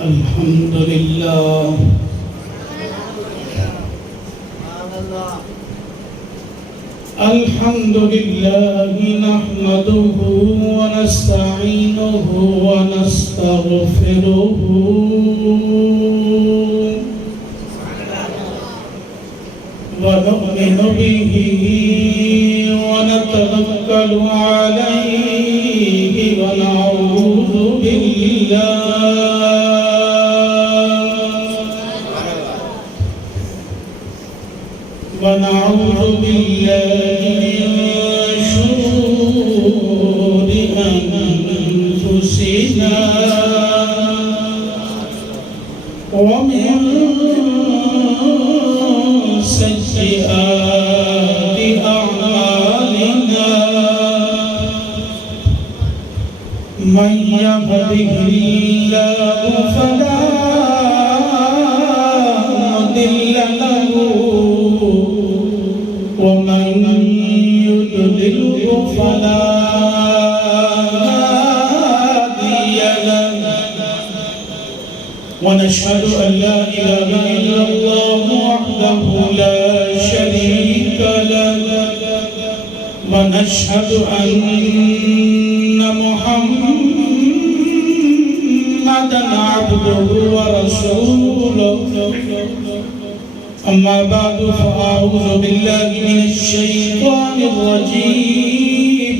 الحمد لله الحمد لله نحمده ونستعينه ونستغفره ونؤمن به ونتوكل عليه ونعوذ بالله من شرور أنفسنا ومن سيئات أعمالنا من يهده الله فلا مضل له ومن يضلل فلا هادي له ونشهد أن لا إله إلا الله وحده لا شريك له ونشهد أن محمدًا عبده ورسوله أما بعد فأعوذ بالله من الشيطان الرجيم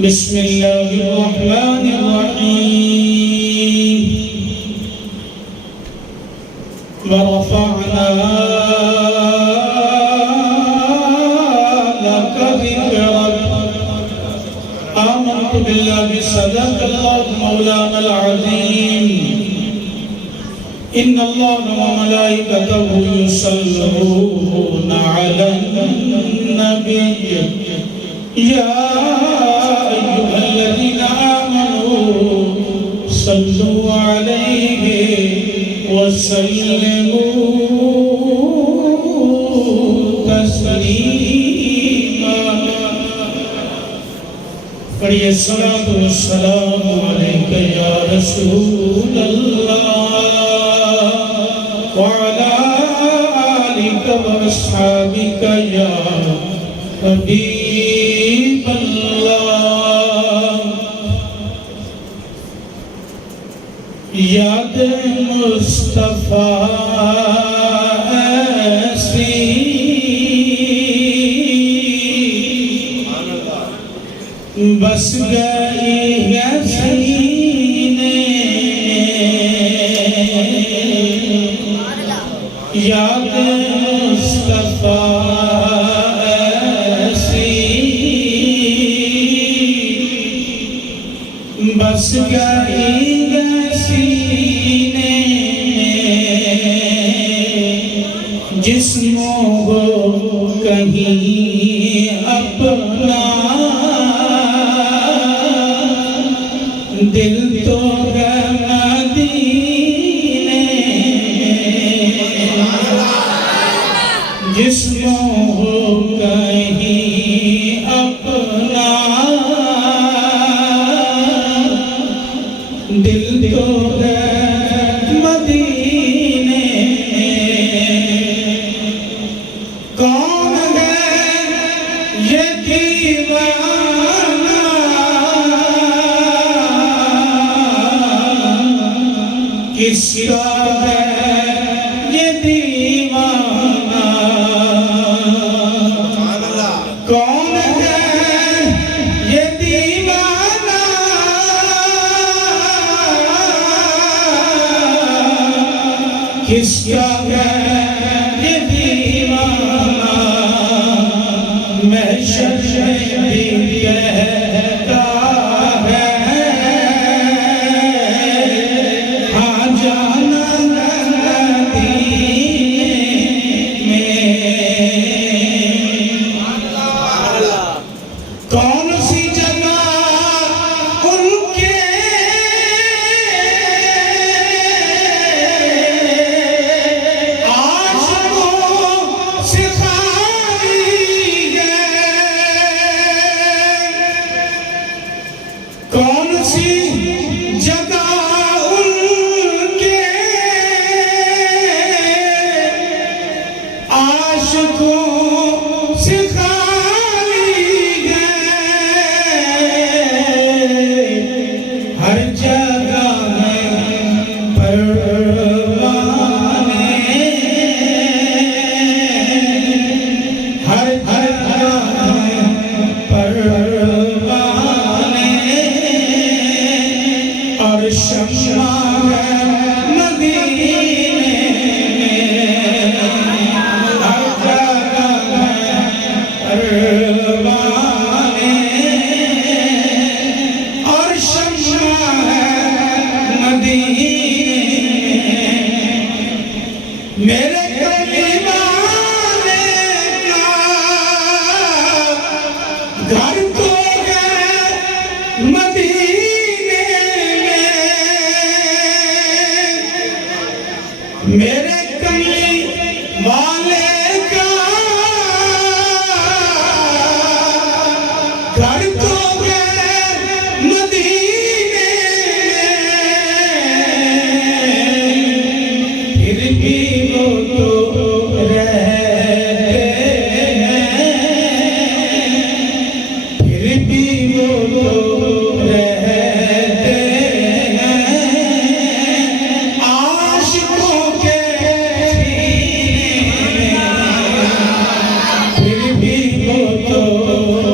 بسم الله الرحمن الرحيم ورفعنا لك ذكرك آمنت بالله صدق الله مولانا العظيم إن الله وملائكته يصلون على النبي يا أيها الذين آمنوا صلوا عليه وسلموا تسليما پڑھیے الصلاة والسلام عليك يا رسول الله وعلى آلك وأصحابك يا حبيب الله یاد مصطفیٰ ایسی بس گئی ہے سینے یاد مصطفیٰ ایسی بس گئی ہے سینے جسموں کو کہیں اپنا دل تو ہے مدینے جسموں کو کہیں اپنا دل تو ہے مدینے کون ہے یہ دیوانہ کس کا ہے یہ دیوانہ کون ہے یہ دیوانہ کس کا ہے یہ دیوانہ محشر میں بھی کہتا ہے ہاں جانا مدینے میں کون سی جگہ ان کے اور شمع ہے مدینے میں، ہر جگہ ہے پروانے، اور شمع ہے مدینے میں، میرے کملی والے کا گھر تو ہے مدینے میں، میرے کملی والے کا گھر تو ہے مدینے میں، پھر بھی وہ تو رہتے ہیں، پھر بھی وہ تو رہتے ہیں، عاشقوں کے سینے میں، پھر بھی وہ تو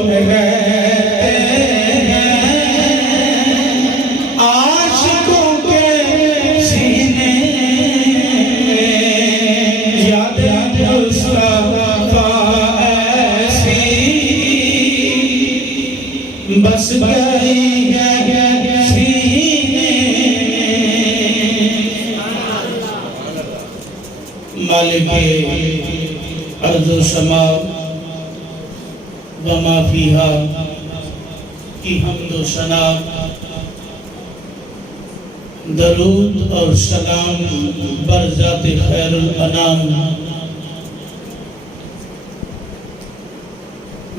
رہتے ہیں، عاشقوں کے سینے میں، یاد مصطفیٰ ایسی بس گئی ہے سینے میں، مالک ارض و سما وما فیہا کی حمد و ثنا، درود اور سلام بر ذات خیر الانام،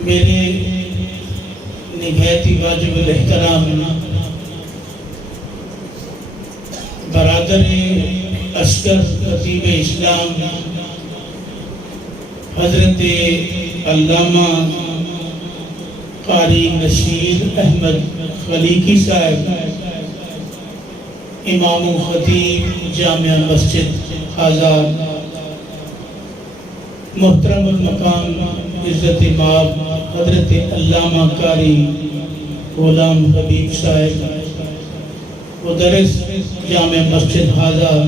میرے نہایت واجب الاحترام برادر عسکر خطیب اسلام حضرت علامہ قاری نصیر احمد خلیقی صاحب، امام و خطیب جامع مسجد آزاد، محترم المقام عزت مآب حضرت علامہ قاری غلام حبیب صاحب، مدرس جامع مسجد آزاد،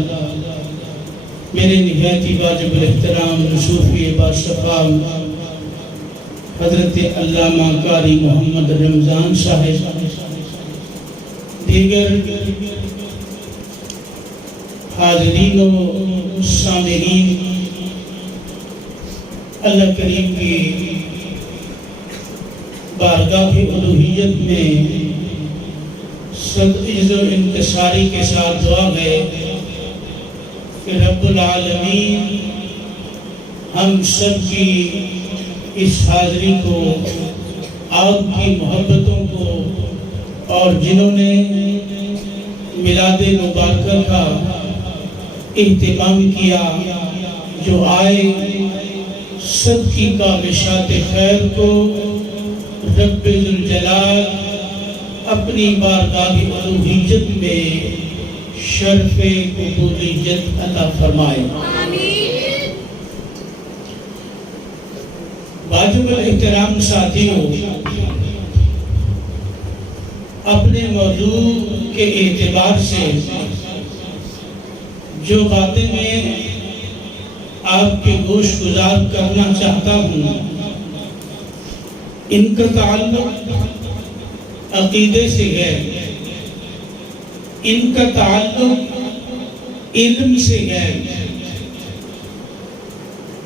میرے نہایت واجب الاحترام صوفی باشفا حضرت علامہ قاری محمد رمضان صاحب، دیگر حاضرین و سامعین، اللہ کریم کی بارگاہ الوہیت میں صد عز و انکساری کے ساتھ دعا ہے کہ رب العالمین ہم سب کی اس حاضری کو، آپ کی محبتوں کو، اور جنہوں نے میلاد مبارکہ کا اہتمام کیا، جو آئے، سب کی کاوشات خیر کو رب ذوالجلال اپنی بارگاہ الوہیت میں شرف قبولیت عطا فرمائے۔ واجب الاحترام ساتھیوں، اپنے موضوع کے اعتبار سے جو باتیں میں آپ کے گوش گزار کرنا چاہتا ہوں، ان کا تعلق عقیدے سے ہے، ان کا تعلق علم سے ہے۔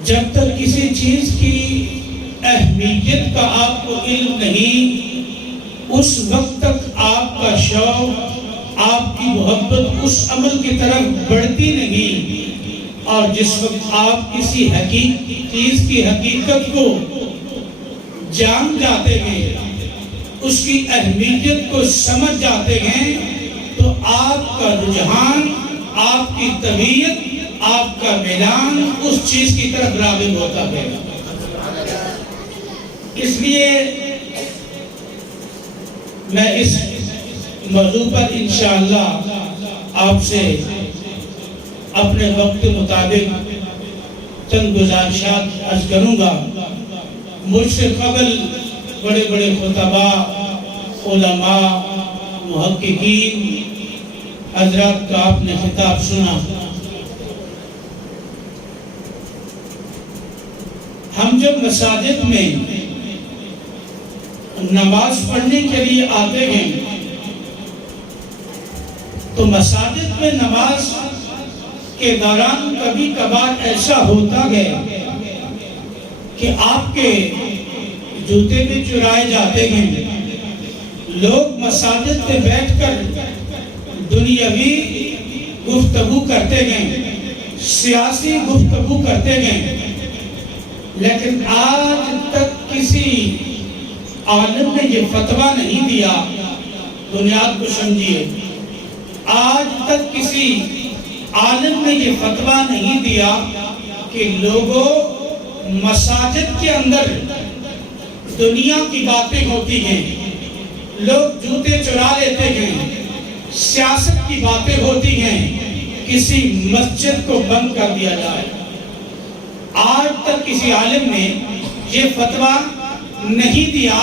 جب تک کسی چیز کی اہمیت کا آپ کو علم نہیں، اس وقت تک آپ کا شوق، آپ کی محبت اس عمل کی طرف بڑھتی نہیں، اور جس وقت آپ کسی چیز کی حقیقت کو جان جاتے ہیں، اس کی اہمیت کو سمجھ جاتے ہیں، تو آپ کا رجحان، آپ کی طبیعت، آپ کا میلان اس چیز کی طرف راغب ہوتا ہے۔ اس لیے میں اس موضوع پر انشاءاللہ آپ سے اپنے وقت مطابق چند گزارشات عرض کروں گا۔ مجھ سے قبل بڑے بڑے خطباء، علماء، محققین، حضرات کا آپ نے خطاب سنا. ہم جب مساجد میں نماز پڑھنے کے لیے آتے ہیں تو مساجد میں نماز کے دوران کبھی کبھار ایسا ہوتا ہے کہ آپ کے جوتے بھی چرائے جاتے ہیں. لوگ مساجد پہ بیٹھ کر دنیاوی گفتگو کرتے ہیں, سیاسی گفتگو کرتے ہیں, لیکن آج تک کسی عالم نے یہ فتویٰ نہیں دیا. بنیاد کو سمجھیے, آج تک کسی عالم نے یہ فتویٰ نہیں دیا کہ لوگوں مساجد کے اندر دنیا کی باتیں ہوتی ہیں, لوگ جوتے چرا لیتے ہیں, سیاست کی باتیں ہوتی ہیں, کسی مسجد کو بند کر دیا جائے. آج تک کسی عالم نے یہ فتویٰ نہیں دیا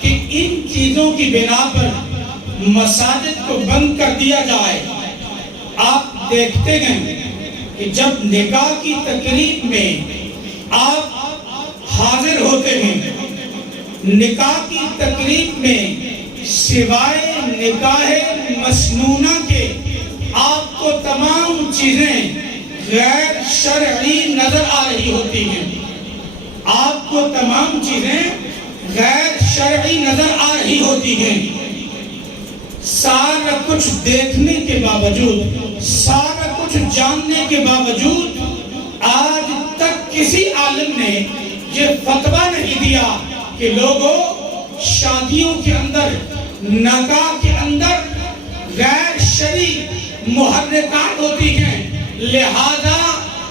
کہ ان چیزوں کی بنا پر مساجد کو بند کر دیا جائے. آپ دیکھتے ہیں کہ جب نکاح کی تقریب میں آپ حاضر ہوتے ہیں, نکاح کی تقریب میں سوائے نکاح مسنونہ کے آپ کو تمام چیزیں غیر شرعی نظر آ رہی ہوتی ہیں. آپ کو تمام چیزیں غیر شرعی نظر آ رہی ہوتی ہیں. سارا کچھ دیکھنے کے باوجود, سارا کچھ جاننے کے باوجود آج تک کسی عالم نے یہ فتویٰ نہیں دیا کہ لوگوں شادیوں کے اندر, نکاح کے اندر غیر شرعی محرکات ہوتی ہیں, لہذا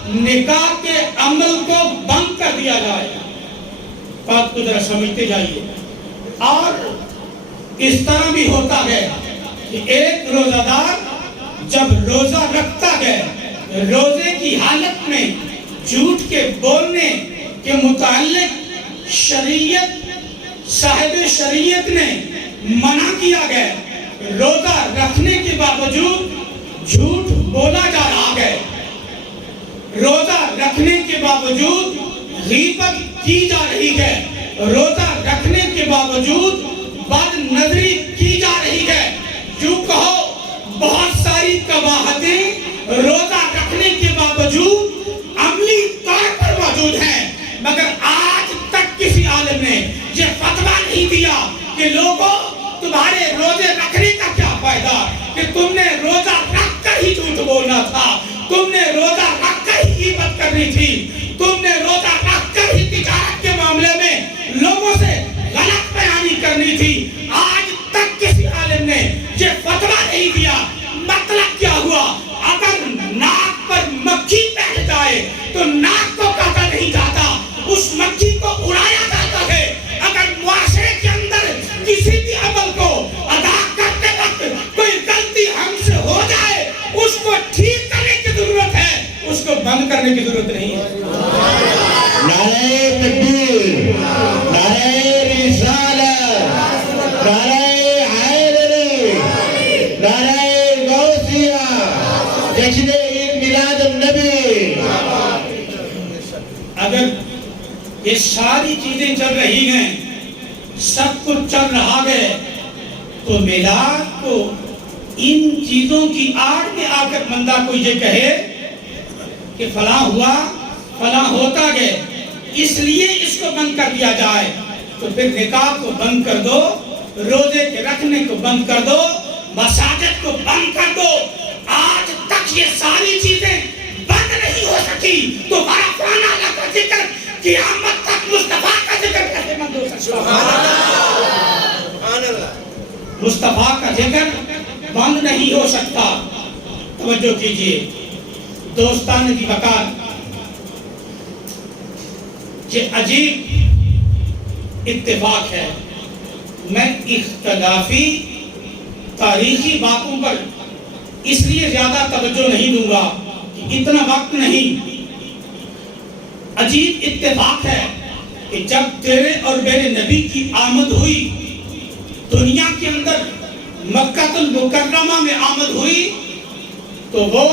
نکاح کے عمل کو بند کر دیا جائے. بات کو ذرا سمجھتے جائیے. اور اس طرح بھی ہوتا ہے کہ ایک روزہ دار جب روزہ رکھتا ہے, روزے کی حالت میں جھوٹ کے بولنے کے متعلق شریعت, صاحب شریعت نے منع کیا گیا. روزہ رکھنے کے باوجود جھوٹ بولا جا رہا ہے, روزہ رکھنے کے باوجود غیبت کی جا رہی ہے, روزہ رکھنے کے باوجود بد نظری کی جا رہی ہے. جو کہو بہت ساری قباحتیں روزہ رکھنے کے باوجود عملی طور پر موجود ہیں, مگر آج تک کسی عالم نے یہ فتویٰ نہیں دیا کہ لوگوں تمہارے روزے رکھنے کا کیا فائدہ, کہ تم نے روزہ رکھ کر ہی جھوٹ بولنا تھا, تم نے روزہ رکھ کر ہی غیبت کرنی تھی, تم نے روزہ رکھ کر ہی تجارت کے معاملے میں لوگوں سے غلط بیانی کرنی تھی. آج تک کسی عالم نے یہ فتویٰ نہیں دیا. مطلب کیا ہوا؟ اگر ناک پر مکھی بیٹھ جائے تو ناک کو کاٹا نہیں جاتا, اس مکھی کو اڑایا جاتا ہے. اگر معاشرے کے اندر کسی بھی عمل کو ادا کرتے وقت کوئی غلطی ہم سے ہو جائے, اس کو ٹھیک کرنے کی ضرورت ہے, اس کو بند کرنے کی ضرورت نہیں ہے. نعرہ تکبیر, نعرہ رسالت, نعرہ حیدری, نعرہ غوثیہ, جشن عید میلاد النبی. اگر یہ ساری چیزیں چل رہی ہیں, سب کچھ چل رہا ہے, تو میلاد کو ان چیزوں کی آڑ میں آ کر بندہ کو یہ کہے کہ فلاں ہوا, فلاں ہوتا ہے, اس لیے اس کو بند کر دیا جائے, تو پھر نکاح کو بند کر دو, روزے کے رکھنے کو بند کر دو, مساجد کو بند کر دو. آج تک یہ ساری چیزیں بند نہیں ہو سکی, تو عرفان اللہ کا ذکر قیامت تک مصطفیٰ کا ذکر کیسے بند ہو سکتا؟ مصطفیٰ کا ذکر بند نہیں ہو سکتا. توجہ کیجئے دوستان کی وقار, یہ عجیب اتفاق ہے. میں اختلافی تاریخی باتوں پر اس لیے زیادہ توجہ نہیں دوں گا کہ اتنا وقت نہیں. عجیب اتفاق ہے کہ جب تیرے اور میرے نبی کی آمد ہوئی, دنیا کے اندر مکہ المکرمہ میں آمد ہوئی, تو وہ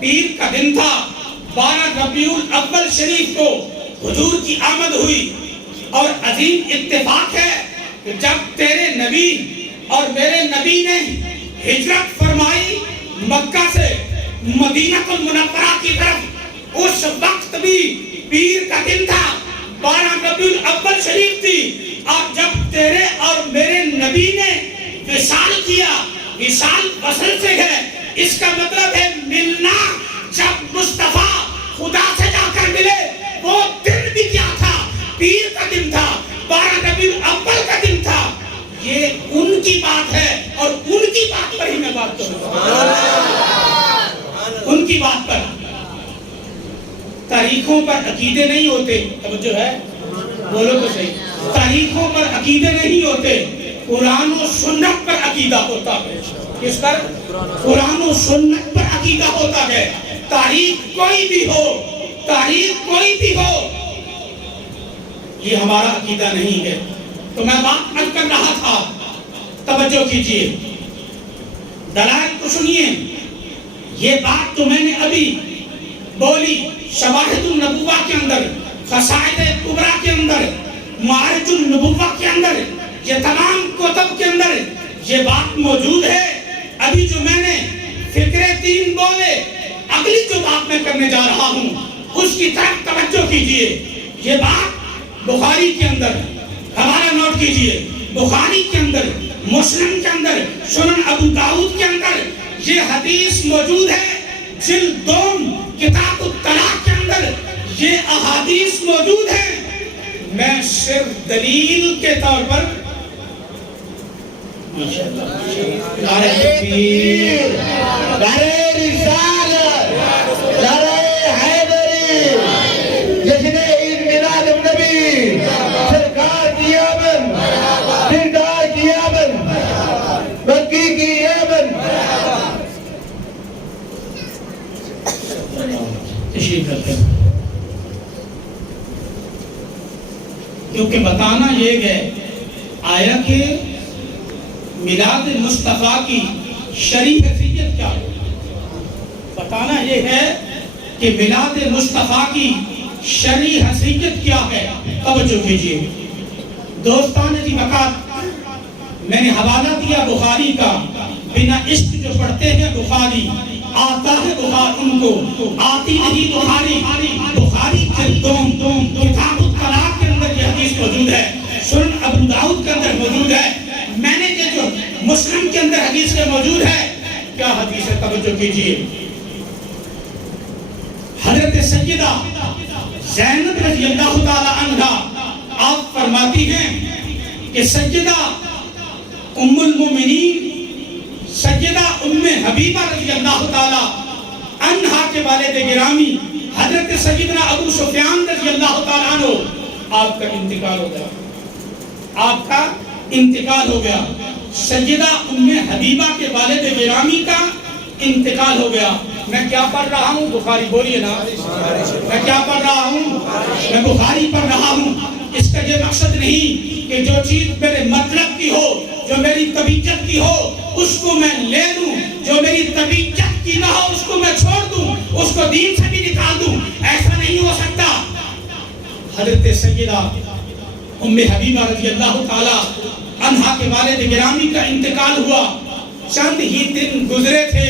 پیر کا دن تھا 12 ربیع الاول شریف کو حضور کی آمد ہوئی، اور عظیم اتفاق ہے کہ جب تیرے نبی اور میرے نبی نے ہجرت فرمائی مکہ سے مدینہ المنورہ کی طرف، اس وقت بھی پیر کا دن تھا، 12 ربیع الاول شریف تھی، اور جب تیرے اور میرے نبی نے وصال کیا، وصال وصل سے ہے، اس کا مطلب ہے ملنا، جب مصطفیٰ خدا سے جا کر ملے، وہ دن بھی کیا تھا؟ پیر کا دن تھا، 12 ربیع الاول کا دن تھا۔ یہ ان کی بات ہے، اور ان کی بات پر ہی میں بات کروں گا، ان کی بات پر۔ تاریخوں پر عقیدے نہیں ہوتے، توجہ ہے، بولو تو صحیح، تاریخوں پر عقیدے نہیں ہوتے، قرآن و سنت پر عقیدہ ہوتا ہے۔ کس پر؟ قرآن و سنت پر عقیدہ ہوتا ہے۔ تاریخ کوئی بھی ہو، تاریخ کوئی بھی ہو، یہ ہمارا عقیدہ نہیں ہے۔ تو میں بات عرض کر رہا تھا، توجہ کیجئے، دلائل کو سنیے۔ یہ بات تو میں نے ابھی بولی شواہد النبوہ کے اندر، خصائص کبریٰ کے اندر، معارج النبوہ کے اندر، یہ تمام کتب کے اندر یہ بات موجود ہے۔ ابھی جو میں نے فکرے 3 بولے، اگلی جو بات میں کرنے جا رہا ہوں اس کی طرف توجہ کیجئے۔ یہ بات بخاری کے اندر، ہمارا نوٹ کیجئے، بخاری کے اندر، مسلم کے اندر، سنن ابو داؤد کے اندر یہ حدیث موجود ہے، جلد 2 کتاب الطلاق کے اندر یہ احادیث موجود ہیں۔ میں صرف دلیل کے طور پر نعرہ تکبیر، نعرہ رسالت، نعرہ حیدری، جشن عید میلاد النبی، سرکار کی آمد، سردار کی آمد، مکی کی آمد۔ تشریف رکھتے ہیں، کیونکہ بتانا یہ گئے آیا کہ میلاد مصطفیٰ کی شرعی حیثیت کیا ہے۔ بتانا یہ ہے کہ میلاد مصطفیٰ کی شرعی حیثیت کیا ہے۔ توجہ کیجئے دوستان جی، وقت میں نے حوالہ دیا بخاری کا، بنا عشق جو پڑھتے ہیں بخاری، آتا ہے بخار ان کو، آتی نہیں بخاری۔ بخاری جلدوم کتاب الطلاق کے اندر یہ حدیث موجود ہے، سنن ابو داؤد کے اندر موجود ہے، میں نے یہ جو مسلم کے اندر حدیث کے موجود ہے۔ کیا حدیث ہے؟ توجہ کیجئے، حضرت سیدہ زینب رضی اللہ تعالی عنہ آپ فرماتی ہیں کہ سیدہ ام المومنین سیدہ ام حبیبہ رضی اللہ تعالی عنہ کے والد گرامی حضرت سیدنا ابو سفیان رضی اللہ تعالی عنہ آپ کا انتقال ہو گیا، آپ کا انتقال ہو گیا۔ سیدہ ام حبیبہ کے والد گرامی کا انتقال ہو گیا۔ میں کیا پڑھ رہا ہوں؟ بخاری، بولیے نا، میں کیا پڑھ رہا ہوں؟ میں بخاری پڑھ رہا ہوں۔ اس کا یہ مقصد نہیں کہ جو چیز میرے مطلب کی ہو، جو میری طبیعت کی ہو، اس کو میں لے لوں، جو میری طبیعت کی نہ ہو اس کو میں چھوڑ دوں، اس کو دین سے بھی نکال دوں، ایسا نہیں ہو سکتا۔ حضرت سیدہ ام حبیبہ رضی اللہ تعالی عنہا کے والد گرامی کا انتقال ہوا، چند ہی دن گزرے تھے،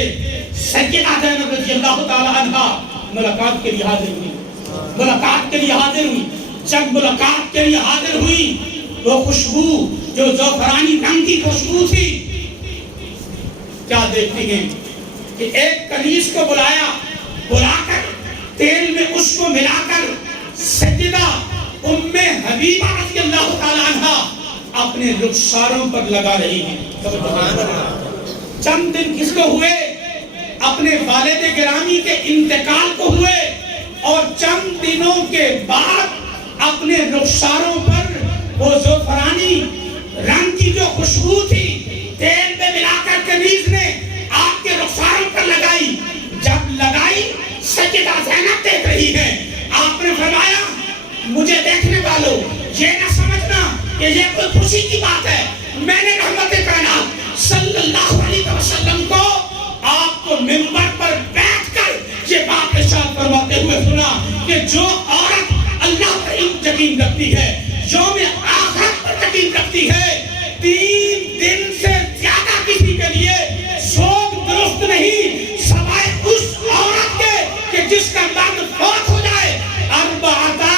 سیدہ زینب رضی اللہ تعالی عنہا ملاقات کے لیے حاضر ہوئی، ملاقات کے لیے حاضر ہوئی۔ جب ملاقات کے لیے حاضر ہوئی، وہ خوشبو جو زعفرانی رنگ کی خوشبو تھی، کیا دیکھتی ہیں کہ ایک کنیز کو بلایا، بلا کر تیل میں اس کو ملا کر سیدہ ام حبیبہ رضی اللہ تعالی عنہا اپنے رخساروں پر لگا رہی ہیں۔ چند دن کس کو ہوئے؟ اپنے والد گرامی کے انتقال کو ہوئے، اور چند دنوں کے بعد اپنے رخساروں پر وہ زعفرانی رنگ کی جو خوشبو تھی تیل میں ملا کر کنیز نے آپ کے رخساروں پر لگائی۔ جب لگائی، سیدہ زینب دیکھ رہی ہے، آپ نے فرمایا مجھے دیکھنے والوں یہ نہ سمجھنا کہ یہ کوئی خوشی کی بات ہے، میں نے رحمت کائنات صلی اللہ علیہ وسلم کو آپ کو منبر پر کہ جو عورت اللہ پر یقین رکھتی ہے، یوم آخرت پر یقین رکھتی ہے، 3 دن سے زیادہ کسی کے لیے سوگ درست نہیں، سوائے اس عورت کے کہ جس کا مرد فوت ہو جائے۔ 4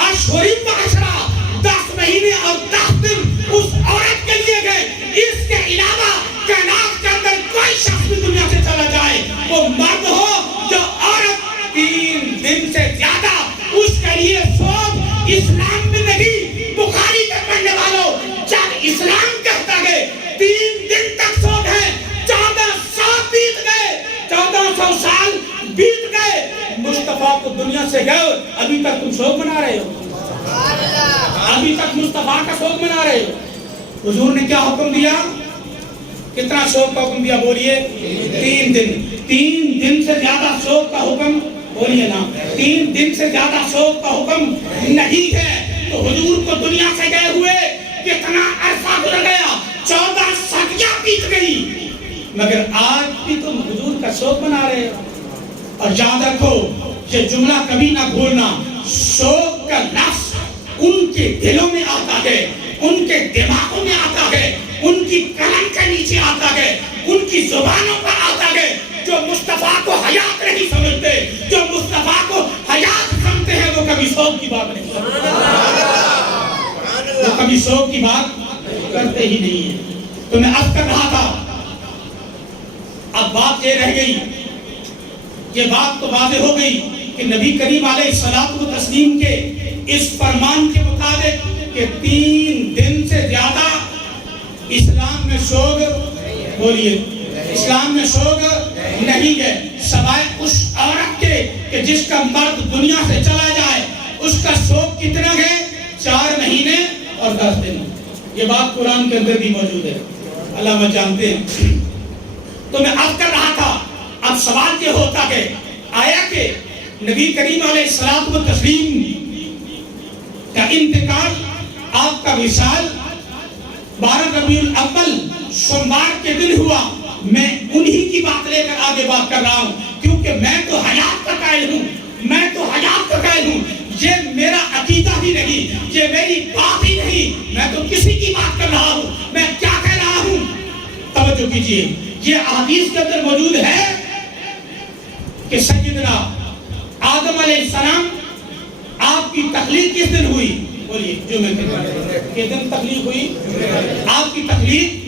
اشہر و عشرہ، 10 مہینے اور 10 دن اس عورت کے لیے گئے۔ اس کے علاوہ کائنات کے اندر کوئی شخص بھی دنیا سے چلا جائے، وہ مرد ہو جو عورت، 3 دن سے زیادہ اس کے لیے سوگ اسلام میں نہیں۔ بخاری کے پڑھنے والوں، جب اسلام کہتا ہے 3 دن تک سوگ ہے، 1400 بیت گئے، 1400 سال بیت گئے، مصطفیٰ کو دنیا سے گئے، ابھی تک تم سوگ منا رہے ہو، ابھی تک مصطفیٰ کا سوگ منا رہے ہو۔ حضور نے کیا حکم دیا؟ کتنا سوگ کا حکم دیا؟ بولیے 3 دن۔ 3 دن سے زیادہ سوگ کا حکم، بولیے نا، 3 دن سے زیادہ سوگ کا حکم نہیں ہے۔ تو حضور کو دنیا سے گئے ہوئے کتنا عرصہ گزر گیا، 14 صدیاں بیت گئی، مگر آج بھی تم حضور کا سوگ منا رہے ہو۔ اور یاد رکھو، یہ جملہ کبھی نہ بھولنا، سوگ کا لفظ ان کے دلوں میں آتا ہے، ان کے دماغوں میں آتا ہے، ان کی قلم کے نیچے آتا ہے، ان کی زبانوں پر آتا ہے۔ جو مصطفیٰ کو حیات نہیں سمجھتے، جو مصطفیٰ کو حیات سمجھتے ہیں، وہ کبھی سوگ کی بات نہیں کرتے، وہ کبھی سوگ کی بات کرتے ہی نہیں ہیں۔ تو میں عرض کر رہا تھا، اب بات یہ رہ گئی، یہ بات تو واضح ہو گئی کہ نبی کریم علیہ الصلوۃ والتسلیم کے اس فرمان کے مطابق کہ 3 دن سے زیادہ اسلام میں سوگ، بولیے اسلام میں سوگ نہیں ہے، سوائے اس عورت کے کہ جس کا مرد دنیا سے چلا جائے، اس کا سوگ کتنا ہے؟ 4 مہینے اور 10 دن۔ یہ بات قرآن کے اندر بھی موجود ہے، علامہ جانتے ہیں۔ تو میں عرض کر رہا تھا، اب سوال یہ ہوتا ہے، آیا کہ نبی کریم علیہ الصلوۃ والتسلیم کا انتقال، آپ کا وصال 12 ربیع الاول سوموار کے دن ہوا۔ میں انہی کی بات لے کر آگے بات کر رہا ہوں، کیونکہ میں تو حیات کا قائل ہوں، میں تو حیات کا قائل ہوں۔ یہ میرا عقیدہ ہی نہیں، یہ میری بات ہی نہیں، میں تو کسی کی بات کر رہا ہوں۔ میں کیا کہہ رہا ہوں؟ توجہ کیجئے، یہ احادیث کے اندر موجود ہے کہ سیدنا آدم علیہ السلام، آپ کی تخلیق کس دن ہوئی؟ بولیے جمعے کے دن۔ کس دن تخلیق ہوئی؟ آپ کی تخلیق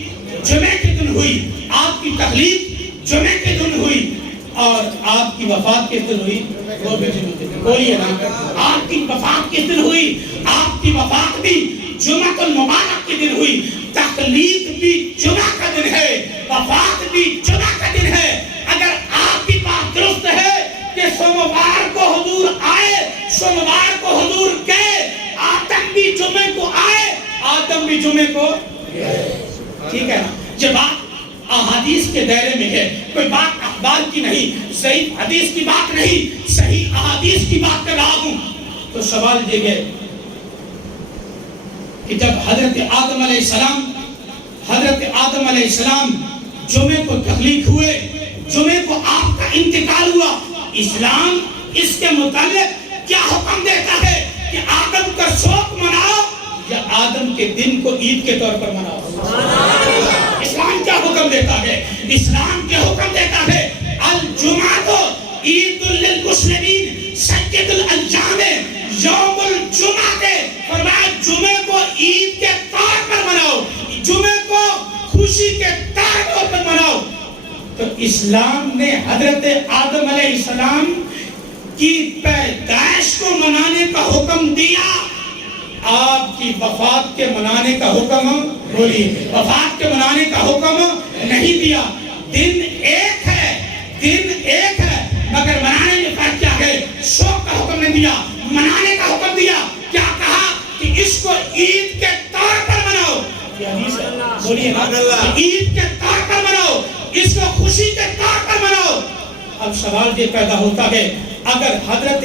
جمعے کے دن ہوئی، آپ کی تخلیق جمعے کے دن ہوئی، اور آپ کی وفات کس دن ہوئی؟ وہ بھی جمعے کے دن۔ بولیے نا، آپ کی وفات کس دن ہوئی؟ آپ کی وفات بھی جمعہ المبارک کے دن ہوئی۔ تخلیق بھی جمعہ کا دن ہے، وفات بھی جمعہ کا دن ہے۔ اگر آپ کی بات درست ہے کہ سوموار کو حضور آئے، سوموار کو حضور گئے، آدم بھی جمعے کو آئے، آدم بھی جمعے کو، ٹھیک ہے نا؟ یہ بات احادیث کے دائرے میں ہے، کوئی بات اخبار کی نہیں، صحیح حدیث کی بات نہیں، صحیح احادیث کی بات کر رہا ہوں۔ تو سوال یہ ہے کہ جب حضرت آدم علیہ السلام جمعے کو تخلیق ہوئے، جمعے کو آپ کا انتقال ہوا، اسلام اس کے متعلق کیا حکم دیتا ہے کہ آدم کا سوگ مناؤ یا آدم کے دن کو عید کے طور پر مناؤ؟ اسلام کیا حکم دیتا ہے؟ اسلام کیا حکم دیتا ہے؟ الجمعہ عید للمسلمین سید الایام، یوم الجمعہ کے فرمایا جمعے کو عید کے طور پر مناؤ، جمعے کو خوشی کے طور پر مناؤ۔ تو اسلام نے حضرت آدم علیہ السلام کی پیدائش کو منانے کا حکم دیا، آپ کی وفات کے منانے کا حکم، بولیے وفات کے منانے کا حکم نہیں دیا۔ دن ایک ہے، دن ایک ہے، مگر منانے میں فرق کیا ہے؟ شوق کا حکم نہیں دیا، منانے کا حکم دیا۔ کیا کہا کہ اس کو عید کے طور پر مناؤ، یہ حدیث ہے، بولیے عید کے طور پر مناؤ، اس کو خوشی کے طور پر مناؤ۔ اب سوال یہ پیدا ہوتا ہے، اگر حضرت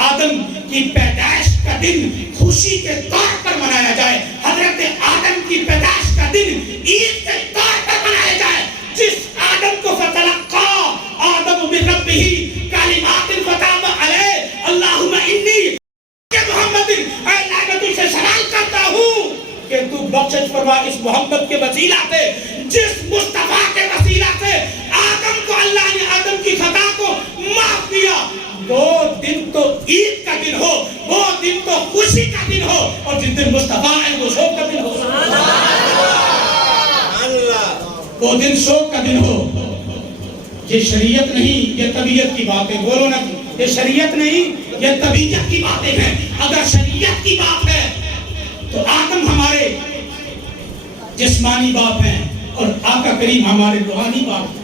آدم کی پیدائش کا دن خوشی کے طور پر منایا جائے، حضرت آدم کی پیدائش کا دن عید کے طور پر منایا جائے، جس آدم کو فتلقى آدم من ربه کلمات فتاب علیہ دن شوق کا دن ہو. یہ شریعت نہیں، یہ طبیعت کی بات ہے. بولو نا، یہ شریعت نہیں، یہ طبیعت کی باتیں ہیں. اگر شریعت کی بات ہے تو آدم ہمارے جسمانی باپ ہیں اور آقا کریم ہمارے روحانی باپ ہیں.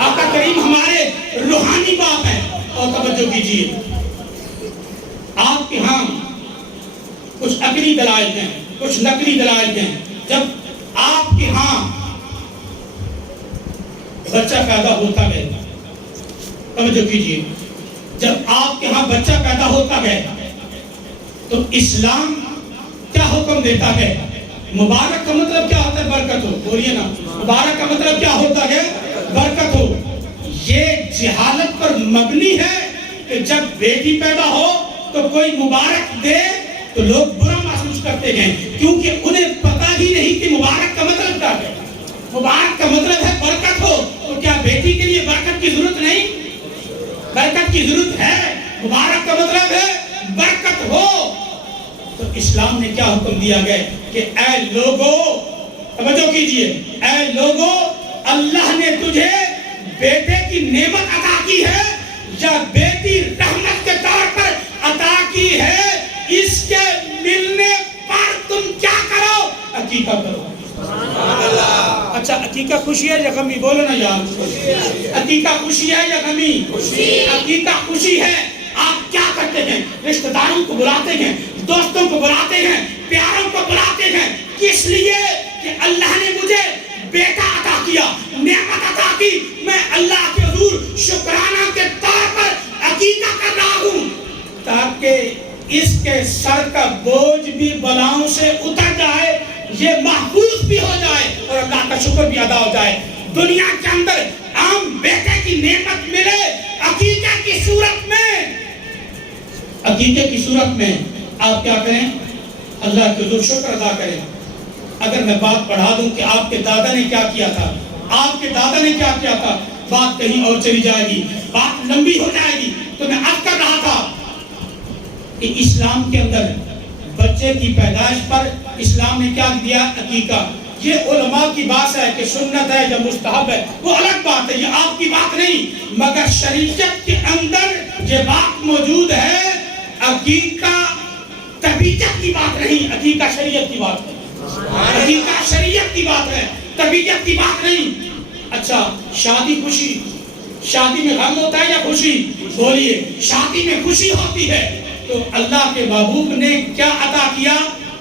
آقا کریم ہمارے روحانی باپ ہیں. اور توجہ کیجیے، آپ کے ہاں کچھ عقلی دلائل ہیں، کچھ نقلی دلائل ہیں. جب آپ کے ہاں بچہ پیدا ہوتا گیا، توجہ کیجیے، جب آپ کے ہاں بچہ پیدا ہوتا گیا تو اسلام کیا حکم دیتا ہے؟ مبارک کا مطلب کیا ہوتا ہے؟ برکت ہو. بولیے نا، مبارک کا مطلب کیا ہوتا ہے؟ برکت ہو. یہ جہالت پر مبنی ہے کہ جب بیٹی پیدا ہو تو کوئی مبارک دے تو لوگ برا محسوس کرتے ہیں، کیونکہ انہیں پتہ ہی نہیں کہ مبارک کا مطلب کیا ہے. مبارک کا مطلب ہے برکت ہو. تو کیا بیٹی کے لیے برکت کی ضرورت نہیں؟ برکت کی ضرورت ہے. مبارک کا مطلب ہے برکت ہو. تو اسلام نے کیا حکم دیا گیا کہ اے لوگو، توجہ کیجئے، اے لوگو، اللہ نے تجھے بیٹے کی نعمت عطا کی ہے یا بیٹی رحمت کے طور پر عطا کی ہے، اس کے ملنے پر تم کیا کرو؟ عقیقہ کرو. اچھا، عقیقہ خوشی ہے یا غمی؟ بولو نا یار، عقیقہ خوشی ہے یا غمی؟ عقیقہ خوشی ہے. آپ کیا کرتے ہیں؟ رشتہ داروں کو بلاتے ہیں، دوستوں کو بلاتے ہیں، پیاروں کو بلاتے ہیں. کس لیے؟ کہ اللہ نے مجھے بیٹا عطا کیا، نعمت عطا کی. میں اللہ کے حضور شکرانہ کے طور پر عقیقہ کر رہا ہوں تاکہ اس کے سر کا بوجھ بھی بلاؤں سے اتر جائے، یہ محفوظ بھی ہو جائے اور اللہ کا شکر بھی ادا ہو جائے. دنیا کے اندر عام بیٹے کی نعمت ملے عقیقہ کی صورت میں. عقیقے کی صورت میں آپ کیا کریں؟ اللہ کے حضور شکر ادا کریں. اگر میں بات بڑھا دوں کہ آپ کے دادا نے کیا کیا تھا، آپ کے دادا نے کیا کیا تھا، بات کہیں اور چلی جائے گی، بات لمبی ہو جائے گی. تو میں عرض کر رہا تھا کہ اسلام کے اندر بچے کی پیدائش پر اسلام نے کیا دیا؟ عقیقہ. یہ علماء کی بات ہے کہ سنت ہے یا مستحب ہے، وہ الگ بات ہے، یہ آپ کی بات نہیں. مگر شریعت کے اندر یہ بات موجود ہے. عقیقہ طبیعت کی بات نہیں، عقیقہ شریعت کی بات ہے. عقیقہ شریعت کی بات ہے، طبیعت کی بات نہیں. اچھا، شادی خوشی، شادی میں غم ہوتا ہے یا خوشی؟ بولیے، شادی میں خوشی ہوتی ہے. تو اللہ کے محبوب نے کیا عطا کیا؟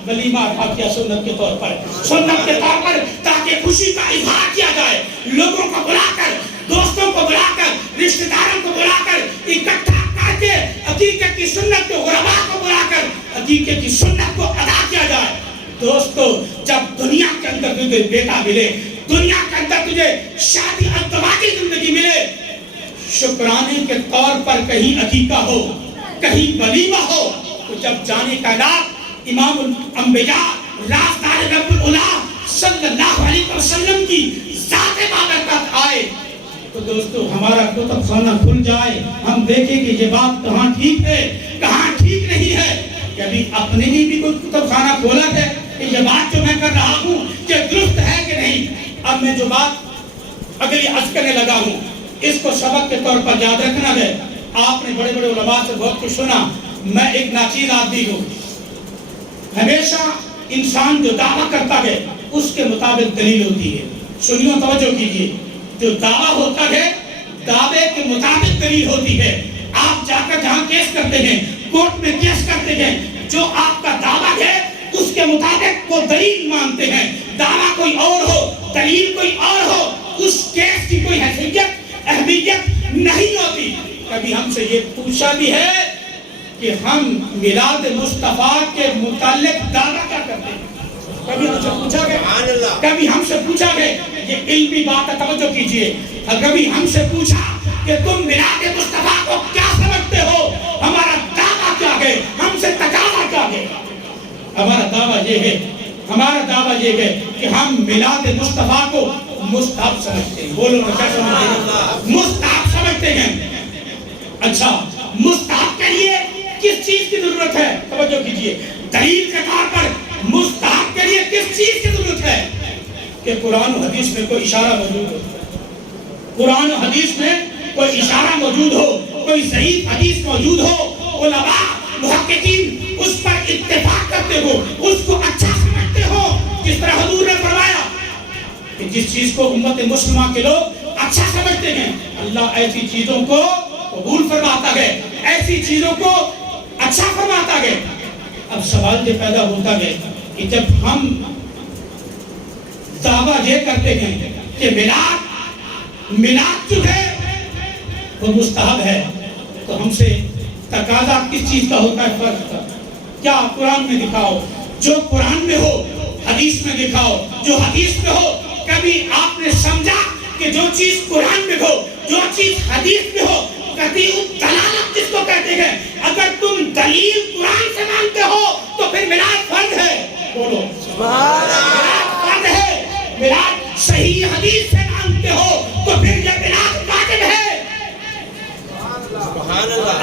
ولیمہ عطا کیا سنت کے طور پر، سنت کے طور پر، تاکہ خوشی کا اظہار کیا جائے. لوگوں کو بلا کر، دوستوں کو بلا کر، رشتہ داروں کو بلا کر، اکٹھا کر کے عقیقے کی سنت کو، غربا کو بلا کر عقیقے کی سنت کو ادا کیا جائے. دوستو، جب دنیا کے اندر تجھے بیٹا ملے، دنیا کے اندر تجھے شادی ازدواجی زندگی ملے، شکرانے کے طور پر کہیں عقیقہ ہو، کہیں ولیمہ ہو، تو جب جانے کائنات امام الانبیاء رازدار رب العلا صلی اللہ علیہ وسلم کی ذات بابرکت آئے تو دوستو ہمارا کتب خانہ کھل جائے، ہم دیکھیں کہ یہ بات کہاں ٹھیک ہے، کہاں ٹھیک نہیں ہے. کبھی اپنے لیے بھی کوئی کتب خانہ کھولا ہے کہ یہ بات جو میں کر رہا ہوں یہ درست ہے کہ نہیں. اب میں جو بات اگلی عرض کرنے لگا ہوں اس کو سبق کے طور پر یاد رکھنا ہے. آپ نے بڑے بڑے علماء سے بہت کچھ سنا. میں ایک ناچیز آدمی ہوں. ہمیشہ انسان جو دعویٰ کرتا ہے اس کے مطابق دلیل ہوتی ہے. سنیو، توجہ کیجیے. جو دعویٰ ہوتا ہے دعوے کے مطابق دلیل ہوتی ہے. آپ جا کر جہاں کیس کرتے ہیں، کورٹ میں کیس کرتے ہیں، جو آپ کا دعویٰ ہے اس کے مطابق وہ دلیل مانتے ہیں. دعویٰ کوئی اور ہو، دلیل کوئی اور ہو، اس کیس کی کوئی حیثیت، اہمیت نہیں ہوتی. کبھی ہم سے یہ پوچھا بھی ہے کہ ہم میلاد مصطفیٰ کے متعلق دعویٰ کیا کرتے ہیں. کبھی ہم سے پوچھا گیا، کبھی ہم سے پوچھا گیا. یہ علمی بات ہے، توجہ کیجئے. کبھی ہم سے پوچھا کہ تم میلاد مصطفیٰ کو کیا سمجھتے ہو، ہمارا دعویٰ کیا ہے، ہم سے تقاضا کیا ہے. ہمارا دعویٰ یہ ہے، ہمارا دعویٰ یہ ہے کہ ہم میلاد مصطفیٰ کو مستحب سمجھتے ہیں. بولو نا، کیا سمجھتے ہیں؟ مستحب سمجھتے ہیں. اچھا، مستحب کے لیے کس چیز کی ضرورت ہے؟ توجہ کیجئے. دلیل کے طور پر مستحب کے لیے کس چیز کی ضرورت ہے؟ کہ قرآن و حدیث میں کوئی اشارہ موجود ہو، قرآن و حدیث میں کوئی اشارہ موجود ہو، کوئی ضعیف حدیث موجود ہو، علماء محققین اس پر اتفاق کرتے ہو، اس کو اچھا سمجھتے ہو، جس طرح حضور نے فرمایا کہ جس چیز کو امت مسلمہ کے لوگ اچھا سمجھتے ہیں اللہ ایسی چیزوں کو قبول فرماتا ہے، ایسی چیزوں کو اچھا فرماتا ہے۔ اب سوال یہ پیدا ہوتا ہے کہ جب ہم دعویٰ یہ کرتے ہیں کہ میلاد جو ہے وہ مستحب ہے، تو ہم سے تقاضا کس چیز کا ہوتا ہے؟ فرض کا۔ کیا قرآن میں دکھاؤ، جو قرآن میں ہو حدیث میں دکھاؤ، جو حدیث میں ہو۔ کبھی آپ نے سمجھا کہ جو چیز قرآن میں ہو، جو چیز حدیث میں ہو، قطعی دلالت جس کو کہتے ہیں، اگر تم دلیل قرآن سے مانتے ہو تو پھر میلاد فرض ہے۔ بولو میلاد فرض ہے۔ میلاد صحیح حدیث سے مانتے ہو تو پھر یہ میلاد واجب ہے۔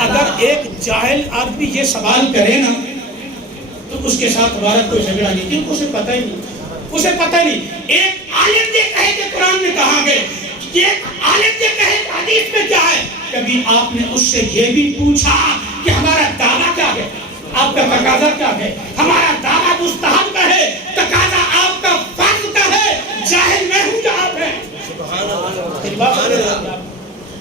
اگر ایک جاہل آدمی یہ سوال کرے نا تو اس کے ساتھ ہمارا کوئی جھگڑا نہیں، کیونکہ اسے پتہ ہی نہیں، اسے پتہ نہیں۔ ایک عالم یہ کہے کہ قرآن میں کہاں گئے، ایک عالم یہ کہے کہ حدیث میں کیا ہے، کبھی آپ نے اس سے یہ بھی پوچھا کہ ہمارا دعویٰ کیا ہے، آپ کا تقاضا کیا ہے؟ ہمارا دعویٰ مستحب کا ہے، تقاضا آپ کا فرض کا ہے۔ جاہل میں ہوں یا آپ ہیں؟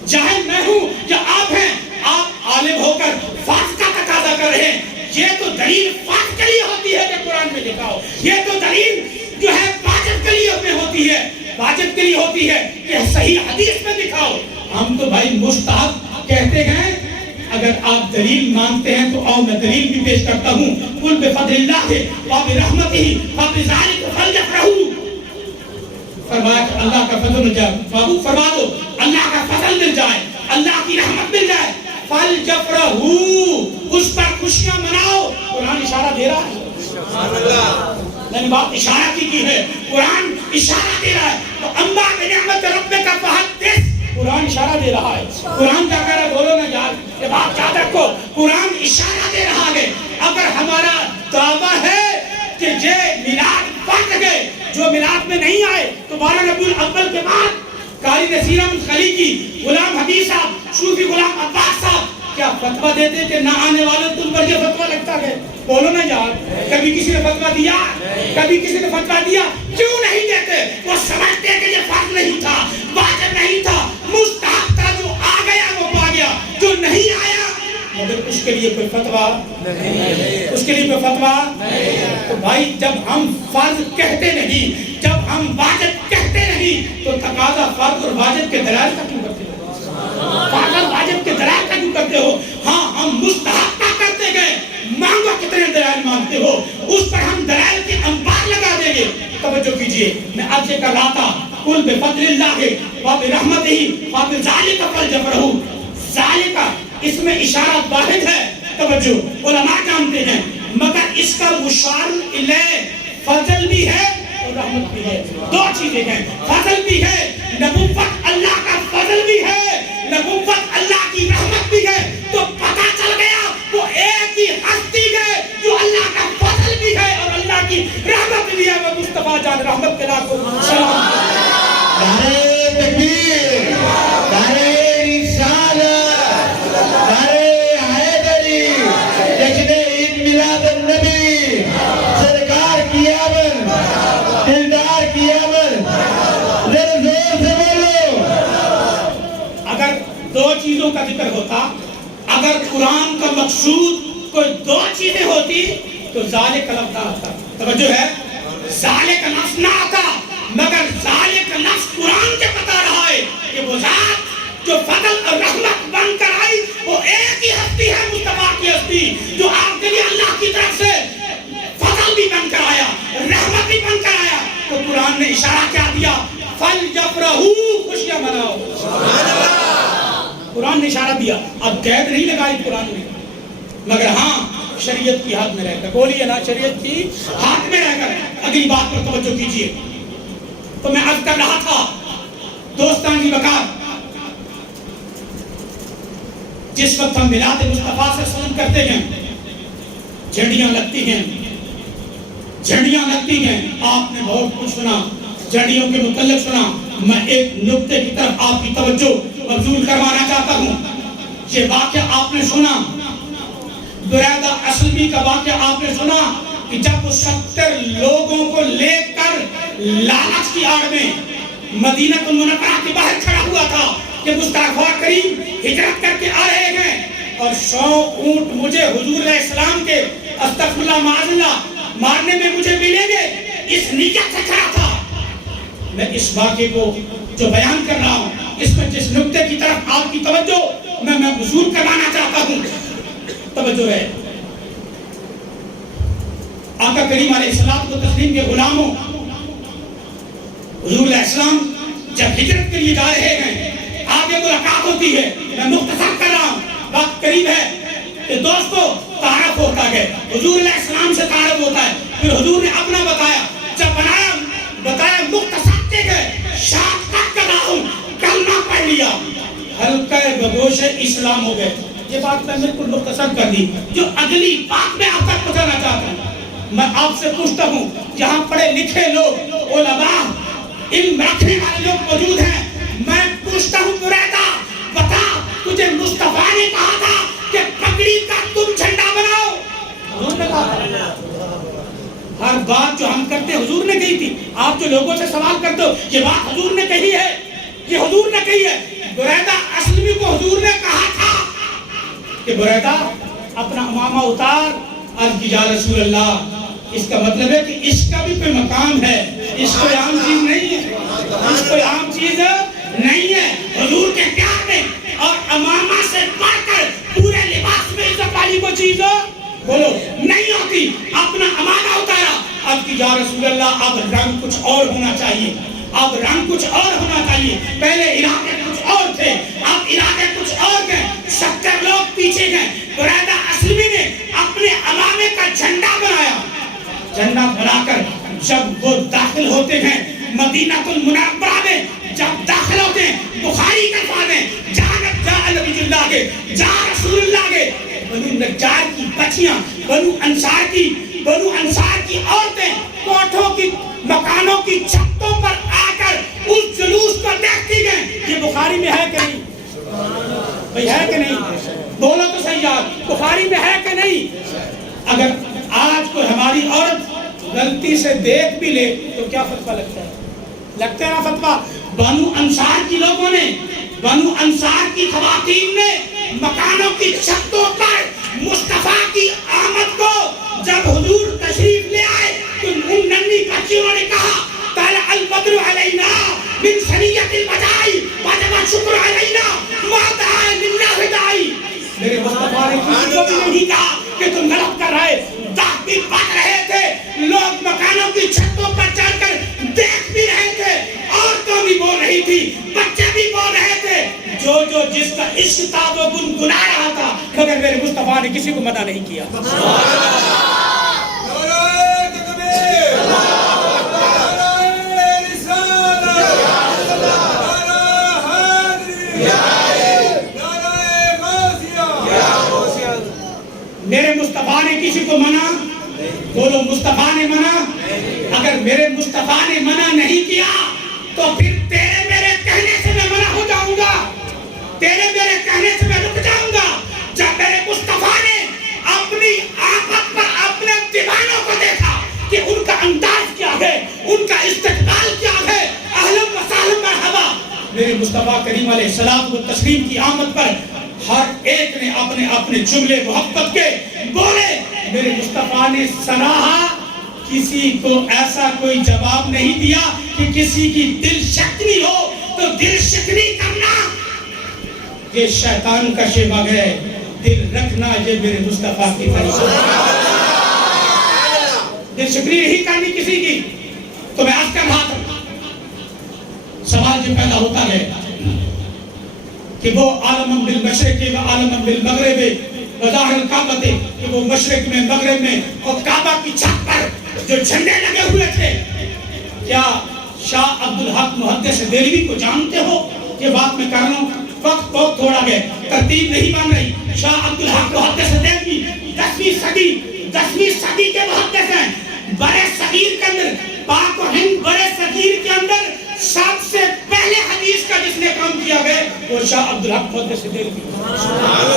جاہل میں ہوں یا آپ ہیں؟ آپ عالم ہو کر فرض کا تقاضا کر رہے ہیں۔ یہ تو دلیل فرض کے لیے ہوتی ہے کہ قرآن میں دکھاؤ، یہ تو دلیل جو ہے واجب کے لیے ہوتی ہے، واجب کے لیے ہوتی ہے کہ صحیح حدیث میں دکھاؤ۔ ہم تو بھائی مستحب کہتے ہیں۔ اگر آپ دلیل مانتے ہیں تو آؤ میں دلیل بھی پیش کرتا ہوں۔ قل بفضل اللہ وبرحمتہ فبذلک فلیفرحوا، فرمایا کہ اللہ کا فضل مل جائے، بابو فرما دو اللہ کا فضل مل جائے، اللہ کی رحمت مل جائے، فلیفرحوا، اس پر خوشیاں مناؤ۔ قرآن اشارہ دے رہا ہے، سبحان اللہ، میں نے بات اشارہ کی ہے، قرآن اشارہ دے رہا ہے۔ تو اما بنعمت ربک فحدث، قرآن اشارہ دے رہا ہے۔ قرآن کیا کہہ رہا ہے؟ بولو نا یار، یہ بات یاد رکھو، قرآن اشارہ دے رہا ہے۔ اگر ہمارا دعویٰ ہے کہ یہ میلاد فرض ہے، جو میلاد میں نہیں آئے تو 12 ربیع الاول کے بعد قاری نصیر احمد خلیقی، غلام حبیب صاحب، صوفی غلام عباس صاحب کیا فتویٰ دیتے کہ نہ آنے والوں تم پر یہ فتویٰ لگتا ہے؟ بولو نا یار، کبھی کسی نے فتویٰ دیا؟ کبھی کسی نے فتویٰ دیا؟ کیوں نہیں دیتے؟ وہ سمجھتے کہ یہ فرض نہیں تھا، واجب نہیں تھا، مستحب تھا، جو آ گیا وہ پا گیا، جو نہیں آیا مگر اس کے لیے کوئی فتویٰ نہیں، اس کے لیے کوئی فتویٰ نہیں۔ تو بھائی جب ہم فرض کہتے نہیں، جب ہم واجب کہتے نہیں، تو تقاضا فرض اور واجب کے دلائل کا کیوں کرتے ہو؟ فرض اور واجب کے دلائل کا کیوں کرتے ہو؟ ہاں ہم مستحب کا کرتے گئے، مانگو کتنے دلائل مانگتے ہو، اس پر ہم دلائل کے انبار لگا دیں گے۔ توجہ کیجئے، میں عرض کر رہا تھا قل بفضل اللہ وبرحمتہ فبذلک فلیفرحوا، ذالک اس میں اشارہ واحد ہے، توجہ علماء جانتے ہیں، مگر اس کا مشار الیہ فضل بھی ہے اور رحمت بھی ہے، دو چیزیں ہیں، فضل بھی ہے، نبوت اللہ کا فضل بھی ہے، نبوت اللہ کی رحمت بھی ہے۔ تو پتہ چل گیا وہ ایک ہی ہستی ہے جو اللہ کا فضل بھی ہے اور اللہ کی رحمت بھی ہے۔ وہ مصطفیٰ جان رحمت کے لاکھوں سلام۔ نعرہ تکبیر، نعرہ رسالت، نعرہ حیدری، جشن عید میلاد النبی، سرکار کی آمد، دلدار کی آمد، ذرا زور سے بولو۔ اگر دو چیزوں کا ذکر ہوتا، اگر قرآن کا مقصود کوئی دو چیزیں ہوتی تو ذالک لفظ نہ آتا، توجہ ہے، ذالک لفظ نہ آتا، مگر ذالک لفظ قرآن کے بتا رہا ہے کہ وہ ذات جو فضل اور رحمت بن کر آئی وہ ایک ہی ہستی ہے، مصطفیٰ کی ہستی، جو آپ کے لیے اللہ کی طرف سے فضل بھی بن کر آیا، رحمت بھی بن کر آیا۔ تو قرآن نے اشارہ کیا دیا؟ فلیفرحوا، خوشیاں مناؤ۔ قرآن نے اشارہ دیا، اب قید نہیں لگائی قرآن نے، مگر ہاں شریعت کی حد میں رہ کر، بولیے نا، شریعت کی حد میں رہ کر۔ اگلی بات پر توجہ کیجئے، تو میں عرض کر رہا تھا دوستان کی وقار، جس وقت ہم میلاد مصطفیٰ سے سلام کرتے ہیں جھنڈیاں لگتی ہیں، جھنڈیاں لگتی ہیں، آپ نے بہت کچھ سنا، جڑیوں کے متعلق سنا. میں ایک نقطے کی طرف آپ کی توجہ مبذول کروانا چاہتا ہوں. یہ واقعہ آپ نے سنا, بریدہ اسلمی کا واقعہ آپ نے سنا کہ جب وہ 70 لوگوں کو لے کر لالچ کی آڑ میں مدینہ المنورہ کے باہر کھڑا ہوا تھا کہ مصطفیٰ کریم ہجرت کر کے آ رہے ہیں اور 100 اونٹ مجھے حضور علیہ السلام کے استغفر اللہ معاذ اللہ مارنے میں مجھے ملیں گے, اس نیت سے کھڑا تھا. میں اس واقعے کو جو بیان کر رہا ہوں, اس میں جس نقطے کی طرف آپ کی توجہ میں مبذول کروانا چاہتا ہوں, توجہ ہے. آقا کریم علیہ الصلوۃ والتسلیم کے غلاموں, حضور علیہ السلام جب ہجرت کے لیے جا رہے ہیں, آگے ملاقات ہوتی ہے. میں مختصر کر رہا ہوں, وقت قریب ہے کہ دوستو تعارف ہوتا ہے, حضور علیہ السلام سے تعارف ہوتا ہے. پھر حضور نے اپنا بتایا, جب بتایا مختصر کے گئے, شاد کر کر رہا ہوں, کلمہ پڑھ لیا, ہلکے بگوش اسلام ہو گئے. یہ بات میں بالکل مختصر کر دی. جو اگلی بات میں آپ تک پہنچانا چاہتا ہوں, میں آپ سے پوچھتا ہوں, جہاں پڑھے لکھے لوگ, علماء, علم رکھنے والے لوگ موجود ہیں, میں پوچھتا ہوں بریدہ بتا, تجھے مصطفیٰ نے کہا تھا کہ پگڑی کا تم جھنڈا بناؤ؟ حضور نے کہا. ہر بات جو ہم کرتے حضور نے کہی تھی. آپ جو لوگوں سے سوال کرتے ہو, یہ بات حضور نے کہی ہے, یہ حضور نے کہی ہے. بریدہ اسلمی کو حضور نے کہا تھا کہ بریدہ اپنا امامہ اتار. عرض کی یا رسول اللہ, اس کا مطلب ہے کہ اس کا بھی کوئی مقام ہے, اس کوئی عام چیز نہیں ہے, اس کوئی عام چیز نہیں ہے. حضور کے پیار میں اور امامہ سے پڑھ کر پورے لباس میں عزت والی کو چیز بولو نہیں ہوتی. اپنا امامہ اتارا. اب کی یا رسول اللہ, اب رنگ کچھ اور ہونا چاہیے, اب رنگ کچھ اور ہونا چاہیے. پہلے علاقے کچھ اور تھے, اب علاقے کچھ اور گئے. 70 لوگ پیچھے گئے. بریدہ اسلمی نے اپنے امامے کا جھنڈا بنایا. جھنڈا بنا کر جب وہ داخل ہوتے ہیں مدینہ المنورہ میں, جب داخل ہوتے ہیں, بخاری کا الفاظ ہے, جا نبی اللہ کے, جا رسول اللہ کے. بنو نجار کی بچیاں, بنو انصار کی عورتیں کوٹھوں کی, مکانوں کی چھتوں پر آ کر اس جلوس کو دیکھتی گئیں. یہ بخاری میں ہے کہ نہیں بھئی, ہے کہ نہیں؟ بولو تو صحیح یار, بخاری میں ہے کہ نہیں؟ اگر آج کوئی ہماری عورت غلطی سے دیکھ بھی لے تو کیا فتویٰ لگتا ہے؟ لگتا ہے نا فتویٰ. بنو انصار کی لوگوں نے, بنو انصار کی خواتین نے مکانوں کی چھتوں پر مصطفیٰ کی آمد کو جب حضور تشریف لے آئے تو ان ننھی بچیوں نے کہا, طلع البدر علینا من ثنیۃ الوداع وجب الشکر علینا ما دعا للہ داعی. میرے مصطفیٰ نے کسی کو بھی نہیں کہا کہ تم غلط کر رہے, داغ بھی پڑ رہے تھے, لوگ مکانوں کی چھتوں پر چڑھ کر دیکھ بھی رہے تھے, عورتوں بھی بول رہی تھی, بچے بھی بول رہے تھے. جو جس کا عشق تھا وہ گنگنا رہا تھا, مگر میرے مصطفیٰ نے کسی کو منع نہیں کیا. میرے مصطفیٰ نے کسی کو منع, بولو مصطفیٰ نے منع. اگر میرے مصطفیٰ نے منع نہیں کیا تو پھر تیرے میرے کہنے سے میں منع ہو جاؤں گا, تیرے میرے کہنے سے میں رک جاؤں گا. جب میرے مصطفیٰ نے اپنی آفت پر اپنے دیوانوں کو دیکھا کہ ان کا انداز کیا ہے, ان کا استقبال کیا ہے, اہلا و سہلا مرحبا. میرے مصطفیٰ کریم علیہ السلام و تسلیم کی آمد پر ہر ایک نے اپنے اپنے جملے محبت کے بولے. میرے مصطفیٰ نے سراہا, کسی کو ایسا کوئی جواب نہیں دیا کہ کسی کی دل شکنی ہو تو دل شکنی کرنا یہ شیطان کا شیوا ہے, دل رکھنا یہ میرے مصطفیٰ کی طرف. دل شکنی نہیں کرنی کسی کی. تو میں عرض کر رہا تھا, سوال یہ پیدا ہوتا ہے کہ وہ عالم بالمشرق و عالم بالمغرب وظاہر الکعبہ کہ وہ مشرق میں, مغرب میں اور کعبہ کی چھت پر جو جھنڈے لگے ہوئے تھے, کیا شاہ عبدالحق محدث دہلوی کو جانتے ہو؟ یہ بات میں کر رہا ہوں, وقت بہت تھوڑا ہے, ترتیب نہیں بن رہی. شاہ عبدالحق محدث دہلوی 10ویں صدی کے محدث ہیں. برے صغیر کے اندر پاک و ہند برے صغیر کے اندر سب سے پہلے حدیث کا جس نے کام کیا ہے وہ شاہ عبدالحق محدث دہلوی.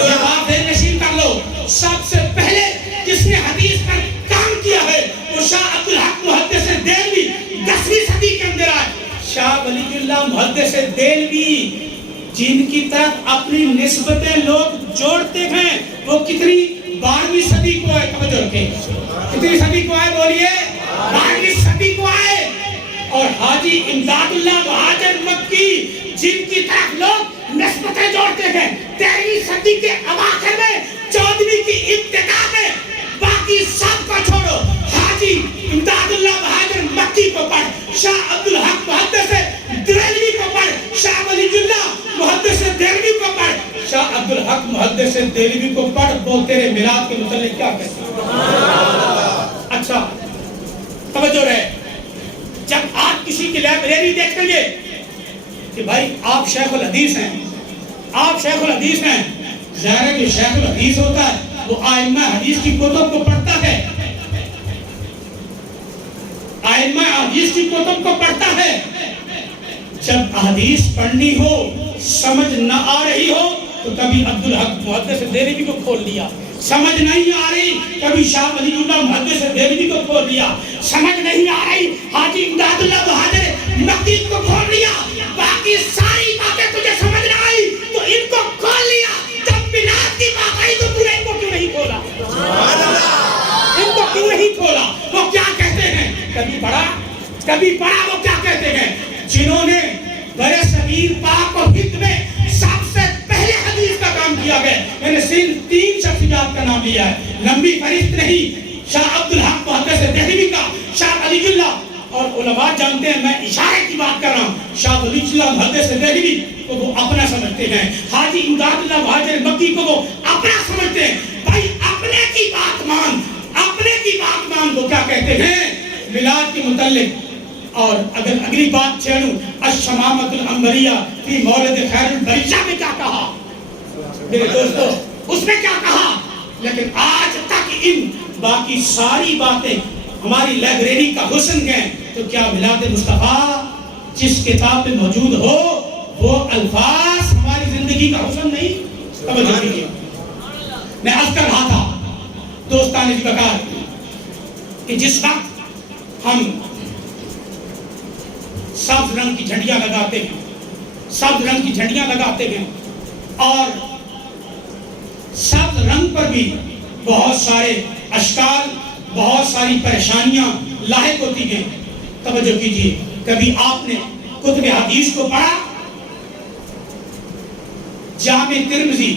یہ بات ذہن نشین کر لو, سب سے پہلے جس نے حدیث پر کام کیا ہے وہ شاہ عبدالحق محدث دہلوی 10ویں صدی کے اندر آئے. شاہ ولی اللہ محدث دہلوی جن کی طرف اپنی نسبتیں لوگ جوڑتے ہیں وہ کتنی 12ویں صدی کو آئے. توجہ رکھیں, کتنی صدی کو آئے بولیے؟ 12ویں صدی کو آئے. اور حاجی امداد اللہ مہاجر مکی جن کی طرف لوگ نسبتیں جوڑتے ہیں 13ویں صدی کے اواخر میں 14ویں کی ابتدا میں. باقی سب کو چھوڑو, حاجی امداد اللہ مہاجر مکی کو پڑھ, شاہ عبدالحق محدث دہلوی کو پڑھ, شاہ ولی اللہ محدث دہلوی کو پڑھ, شاہ عبدالحق محدث دہلوی کو پڑھ. وہ تیرے میلاد کے متعلق کیا کہتے ہیں؟ اچھا توجہ رہے, جب آپ کسی کی لائبریری دیکھیں گے کہ بھائی آپ شیخ الحدیث ہیں, آپ شیخ الحدیث ہیں, ظاہر ہے کہ شیخ الحدیث ہوتا ہے وہ ائمہ حدیث کی کتب کو پڑھتا ہے, ائمہ حدیث کی کتب کو پڑھتا ہے. جب حدیث پڑھنی ہو, سمجھ نہ آ رہی ہو تو کبھی عبدالحق محدث دہلوی کو کھول لیا, سمجھ نہیں آ رہی کبھی شاہ ولی اللہ محدث دہلوی کو کھول لیا, سمجھ نہیں آ رہی حاجی امداد اللہ مہاجر مکی کو کھول لیا. باقی ساری باتیں تجھے سمجھ نہ آئی تو ان کو کھول لیا. جب میلاد کی بات آئی تو تُو نے ان کو کیوں نہیں کھولا؟ ان کو کیوں نہیں کھولا؟ وہ کیا کہتے ہیں؟ کبھی پڑھا وہ کیا کہتے ہیں؟ جنہوں نے برے صغیر پاک و ہند میں سب سے پہلے حدیث کا کام کیا گیا, میں نے صرف 3 شخصیات کا نام لیا ہے, لمبی فہرست نہیں. شاہ عبدالحق محدث دہلوی کا, شاہ ولی اللہ, اور علماء جانتے ہیں میں اشارے کی بات کر رہا ہوں, شاہ ولی اللہ محدث دہلوی کو وہ اپنا سمجھتے ہیں, حاجی امداد اللہ مہاجر مکی کو وہ اپنا سمجھتے ہیں. بھائی اپنے کی بات مان, اپنے کی بات مان. وہ کیا کہتے ہیں میلاد کے متعلق؟ اور اگر اگلی بات چھیڑوں, الشمامۃ العنبریہ فی مولد خیر البریہ میں کیا کہا میرے دوستو, اس میں کیا کہا؟ لیکن آج تک ان باقی ساری باتیں ہماری لائبریری کا حسن ہے. تو کیا میلاد مصطفیٰ جس کتاب میں موجود ہو وہ الفاظ ہماری زندگی کا حسن نہیں؟ توجہ کیجیے, میں عرض کر رہا تھا دوستان اس بکار کہ جس وقت ہم سبز رنگ کی جھنڈیاں لگاتے ہیں, سبز رنگ کی جھنڈیاں لگاتے ہیں, اور سبز رنگ پر بھی بہت سارے اشکال, بہت ساری پریشانیاں لاحق ہوتی ہیں. توجہ کیجیے, کبھی آپ نے کتب حدیث کو پڑھا؟ جامع ترمذی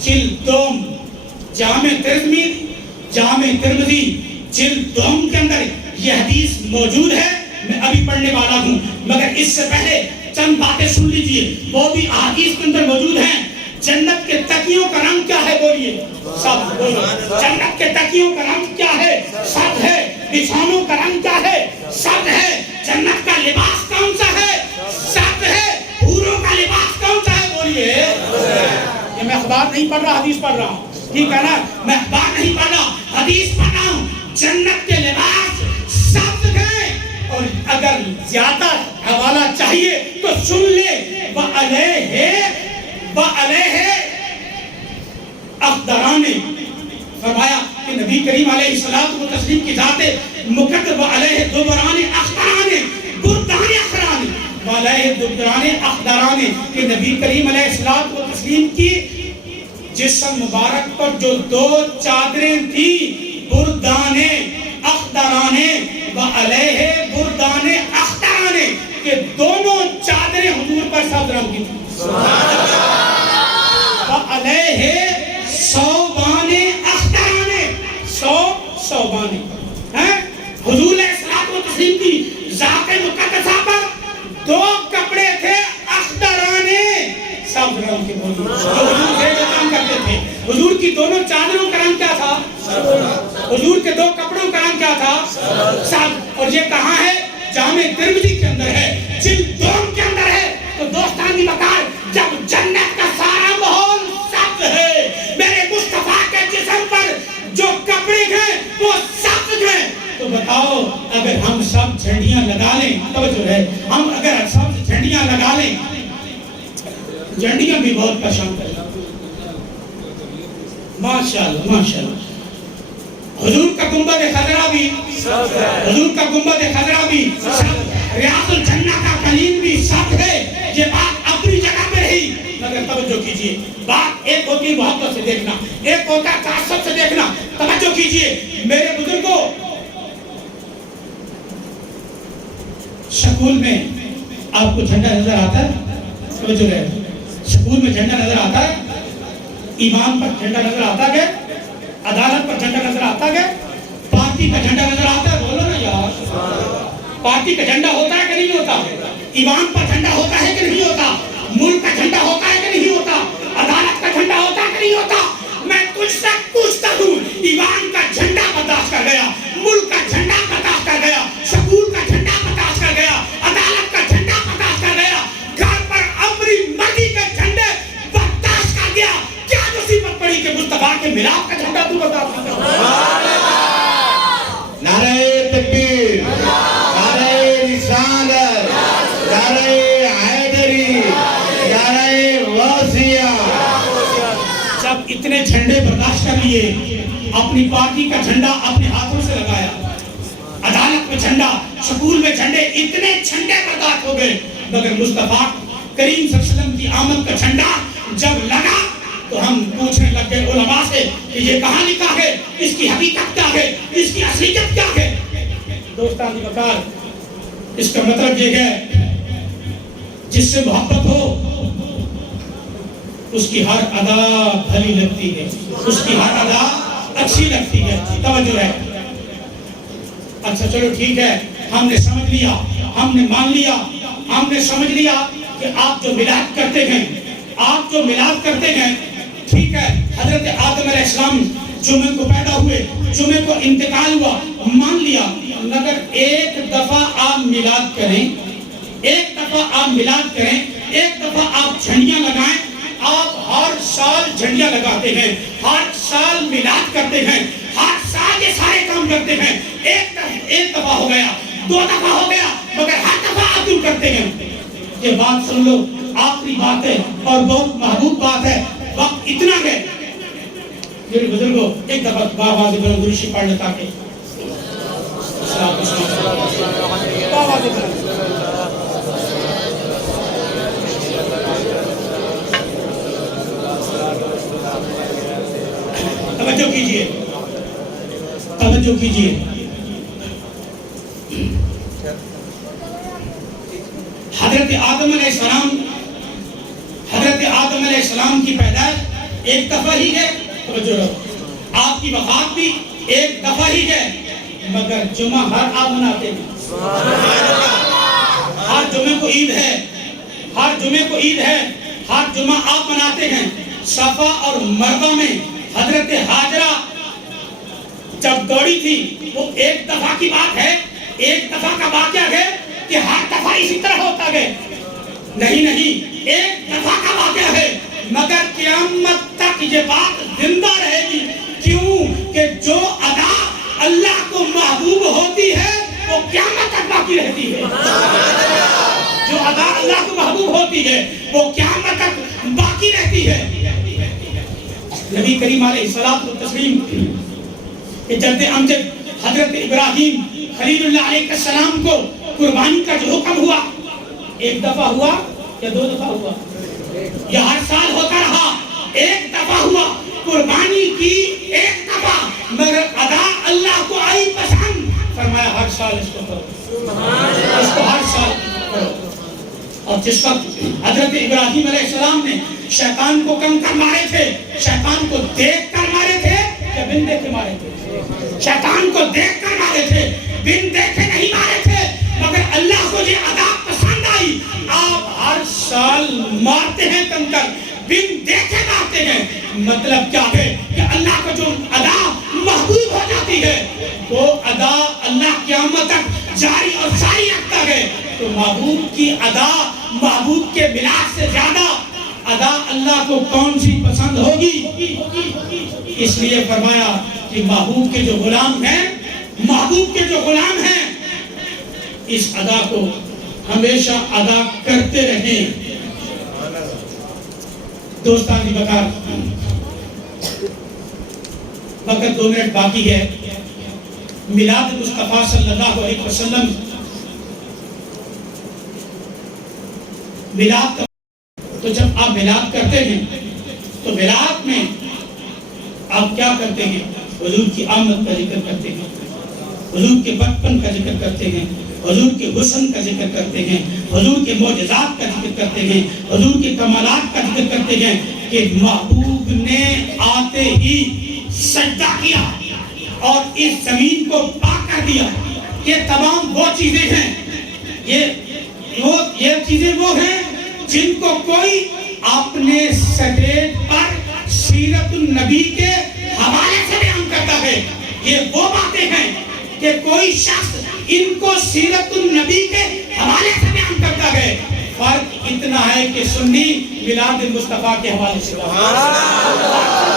جلد 2, جامع ترمذی جلد 2 کے اندر یہ حدیث موجود ہے. میں ابھی پڑھنے والا ہوں, مگر اس سے پہلے چند باتیں سن لیجئے, وہ بھی احادیث کے اندر موجود ہیں. جنت کے تکیوں کا رنگ کیا ہے بولیے؟ سبز. بولو, جنت کے تکیوں کا رنگ کیا ہے؟ سبز ہے. بچھاؤنوں کا رنگ کیا ہے؟ سبز ہے. جنت کا لباس کون سا ہے؟ سبز ہے. حوروں کا لباس کون سا ہے بولیے؟ یہ میں اخبار نہیں پڑھ رہا, حدیث پڑھ رہا ہوں, ٹھیک ہے نا؟ میں اخبار نہیں پڑھ رہا, حدیث پڑھ رہا ہوں. جنت کے لباس سبز ہیں. اور اگر زیادہ حوالہ چاہیے تو سن لے, وَعَلَيْهِ اخدران, فرمایا کہ نبی کریم علیہ الصلوۃ والتسلیم کی ذات مقدس وَعَلَيْهِ دُبْرَانِ اخدران بردان اخران, وَعَلَيْهِ دُبْرَانِ اخدران, کہ نبی کریم علیہ الصلوۃ والتسلیم کی جسم مبارک پر جو 2 چادریں تھی, بردان اخدران وَعَلَيْهِ بردان اخدران, کہ دونوں چادریں حضور پر سبز رنگ کی تھی. وَعَلَيْهِ ثَوْبَانِ اخدران, ثوبان, حضور علیہ الصلوۃ والتسلیم کی ذات مقدسہ پر 2 کپڑے تھے اخدران, سبز رنگ کے. حضور سے جو کام کرتے تھے, حضور کی دونوں چادروں کا رنگ کیا تھا؟ حضور کے 2 کپڑوں کا رنگ کیا تھا؟ سبز. اور یہ کہاں ہے؟ جامع ترمذی کے اندر ہے, جلد 2 کے اندر ہے. تو دوستانی بکار, جب جنت کا سارا ماحول سبز ہے, میرے مصطفیٰ کے جسم پر جو کپڑے ہیں وہ سبز ہیں, تو بتاؤ اگر ہم سب جھنڈے جھنڈیاں لگا لیں، توجہ ہے، ہم اگر سب جھنڈیاں لگا لیں، جھنڈیاں بھی بہت پسند کریں، ماشاءاللہ ماشاءاللہ۔ حضور کا گنبد خضرا بھی، حضور کا گنبد خضرا بھی، ریاض الجنہ کا قلیم بھی سب ہے، یہ بات اپنی جگہ پہ رہی، مگر توجہ کیجئے، بات ایک ہوتی محبت سے دیکھنا، ایک ہوتا تعصب سے دیکھنا، توجہ کیجئے میرے بزرگوں۔ سکول میں آپ کو جھنڈا نظر آتا ہے، توجہ ہے، سکول میں جھنڈا نظر آتا ہے، ایمان پر جھنڈا نظر آتا ہے، عدالت پر جھنڈا نظر آتا ہے، پارٹی کا جھنڈا نظر آتا ہے، بولو نا یار، پارٹی کا جھنڈا ہوتا ہے کہ نہیں ہوتا؟ ایمان پر جھنڈا ہوتا ہے کہ نہیں ہوتا؟ ملک کا جھنڈا ہوتا ہے کہ نہیں ہوتا؟ عدالت کا جھنڈا ہوتا ہے کہ نہیں ہوتا؟ میں تجھ سے پوچھتا ہوں، ایمان کا جھنڈا برداشت کر گیا، ملک کا جھنڈا برداشت کر گیا، سکول کا جھنڈا برداشت کر گیا، عدالت کا جھنڈا برداشت کر گیا، گھر پر اپنی مرضی کے جھنڈے برداشت کر گیا، کیا مصیبت پڑی کہ مصطفیٰ کے میلاد کا جھنڈا تو برداشت کر گیا؟ نعرہ تکبیر، نعرہ رسالت، نعرہ حیدری، نعرہ غوثیہ۔ جب اتنے جھنڈے برداشت کر لیے، اپنی پارٹی کا جھنڈا اپنے ہاتھوں سے لگایا، عدالت میں جھنڈا، سکول میں جھنڈے، اتنے جھنڈے برداشت ہو گئے، مگر مصطفیٰ کریم صلی اللہ علیہ وسلم کی آمد کا جھنڈا جب لگا تو ہم پوچھنے لگ گئے علماء سے کہ یہ کہاں لکھا ہے، اس کی حقیقت کیا ہے، اس کی اصلیت کیا ہے؟ دوستان کی بکار، اس کا مطلب یہ ہے جس سے محبت ہو اس کی ہر ادا بھلی لگتی ہے، اس کی ہر ادا اچھی لگتی ہے، توجہ ہے۔ اچھا چلو ٹھیک ہے، ہم نے سمجھ لیا، ہم نے مان لیا، ہم نے سمجھ لیا کہ آپ جو میلاد کرتے ہیں، آپ جو میلاد کرتے ہیں، ٹھیک ہے، حضرت آدم علیہ السلام جمعے کو پیدا ہوئے، جمعے کو انتقال ہوا، مان لیا، مگر ایک دفعہ آپ میلاد کریں، ایک دفعہ آپ میلاد کریں، ایک دفعہ آپ جھنڈیاں لگائیں، آپ ہر سال جھنڈیاں لگاتے ہیں، ہر سال میلاد کرتے ہیں، ہر سال یہ سارے کام کرتے ہیں، ایک دفعہ ہو گیا، دو دفعہ ہو گیا، مگر ہر دفعہ آپ کیوں کرتے ہیں؟ یہ بات سن لو، آخری بات ہے اور بہت محبوب بات ہے، وقت اتنا ہے، میرے بزرگوں ایک دفعہ باواز بلند درود پڑھ لیتا کہ باواز بلند توجہ کیجئے، توجہ کیجئے، حضرت آدم علیہ السلام، حضرت آدم علیہ السلام کی پیدائش ایک دفعہ ہی ہے، توجہ رہو، آپ کی وفات بھی ایک دفعہ ہی ہے، مگر جمعہ ہر آپ مناتے ہیں، ہر جمعے کو عید ہے، ہر جمعے کو عید ہے، ہر جمعہ آپ مناتے ہیں۔ صفا اور مروہ میں حضرت حاجرہ جب دوڑی تھی، وہ ایک دفعہ کی بات ہے، ایک دفعہ کا واقعہ ہے کہ ہر دفعہ اسی طرح ہوتا ہے؟ نہیں، ایک دفعہ کا واقعہ ہے، مگر قیامت تک یہ بات زندہ رہے گی، کیوں کہ جو ادا اللہ کو محبوب ہوتی ہے وہ قیامت تک باقی رہتی ہے، جو ادا اللہ کو محبوب ہوتی ہے وہ قیامت تک باقی رہتی ہے۔ نبی کریم علیہ الصلوۃ والتسلیم کہ جد امجد حضرت ابراہیم خلیل اللہ علیہ السلام کو قربانی کا جو حکم ہوا، ایک دفعہ ہوا یا دو دفعہ ہوا؟ یہ ہر سال ہوتا رہا، ایک دفعہ ہوا قربانی کی، ایک دفعہ، مگر ادا اللہ کو آئی پسند، فرمایا ہر سال اس کو کرو، اس کو ہر سال کرو۔ اور جس وقت حضرت ابراہیم علیہ السلام نے شیطان کو کنکر مارے تھے، شیطان کو دیکھ کر مارے تھے یا بن دیکھے مارے تھے؟ شیطان کو دیکھ کر مارے تھے، بن دیکھے نہیں مارے تھے، مگر اللہ کو یہ ادا پسند آئی۔ آپ ہر سال مارتے ہیں کنکر، بن دیکھے مارتے ہیں، مطلب کیا ہے کہ اللہ کو جو ادا محبوب ہو جاتی ہے وہ ادا اللہ قیامت تک جاری اور ساری رکھتا ہے۔ تو محبوب کی ادا، محبوب کے میلاد سے زیادہ ادا اللہ کو کون سی پسند ہوگی؟ اس لیے فرمایا کہ محبوب کے جو غلام ہیں، محبوب کے جو غلام ہیں، اس ادا کو ہمیشہ ادا کرتے رہیں. دوستانی بکار وقت 2 منٹ باقی ہے. میلاد مصطفیٰ صلی اللہ علیہ وسلم میلاد. تو جب آپ میلاد کرتے ہیں تو میلاد میں آپ کیا کرتے ہیں؟ حضور کی آمد کا ذکر کرتے ہیں, حضور کے بچپن کا ذکر کرتے ہیں, حضور کے حسن کا ذکر کرتے ہیں, حضور کے معجزات کا ذکر کرتے ہیں, حضور کے کمالات کا ذکر کرتے ہیں کہ محبوب نے آتے ہی سجدہ کیا اور اس زمین کو پاک کر دیا. یہ تمام وہ چیزیں ہیں, یہ چیزیں وہ ہیں جن کو کوئی اپنے سٹیج پر سیرت النبی کے حوالے سے بیان کرتا ہے. یہ وہ باتیں ہیں کہ کوئی شخص ان کو سیرت النبی کے حوالے سے بیان کرتا ہے. فرق اتنا ہے کہ سنی میلاد مصطفیٰ کے حوالے سے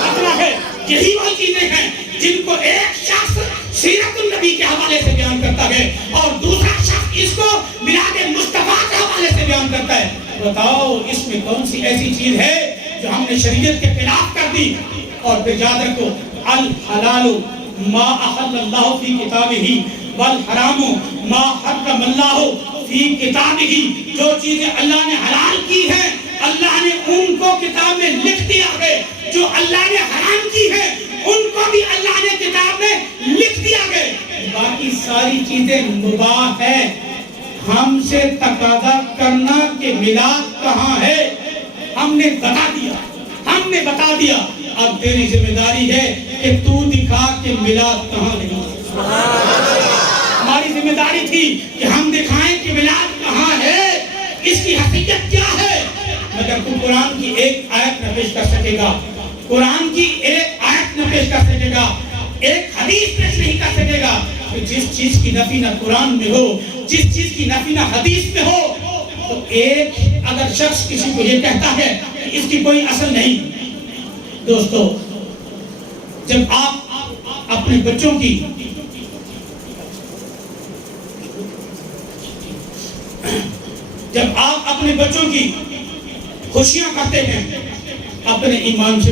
اتنا ہے. یہی وہ چیزیں ہیں جن کو ایک شخص سیرت النبی کے حوالے سے بیان کرتا ہے اور دوسرا شخص اس کو میلاد مصطفیٰ کے حوالے سے بیان کرتا ہے. بتاؤ اس میں کون سی ایسی چیز ہے جو ہم نے شریعت کے خلاف کر دی؟ اور پھر یاد رکھو, الحلال ما احل اللہ فی کتابہ والحرام ما حرم اللہ فی کتابہ. جو چیزیں اللہ نے حلال کی ہیں اللہ نے ان کو کتاب میں لکھ دیا ہے, جو اللہ نے حرام کی ہے ان کو بھی اللہ نے کتاب میں لکھ دیا ہے. باقی ساری چیزیں مباح ہے. ہم سے تقاضا کرنا کہ میلاد کہاں ہے, ہم نے بتا دیا. اب تیری ذمہ داری ہے کہ تو دکھا کہ میلاد کہاں نہیں. ہماری ذمہ داری تھی کہ ہم دکھائیں کہ میلاد کہاں ہے, اس کی حقیقت کیا ہے. مگر تو قرآن کی ایک آیت نہ پیش کر سکے گا, قرآن کی ایک آیت نہ پیش کر سکے گا, ایک حدیث پیش نہیں کر سکے گا. جس چیز کی نفی نہ قرآن میں ہو, جس چیز کی نفی نہ حدیث میں ہو, تو ایک اگر شخص کسی کو یہ کہتا ہے کہ اس کی کوئی اصل نہیں. دوستو, جب آپ اپنے بچوں کی خوشیاں کرتے ہیں, اپنے ایمان سے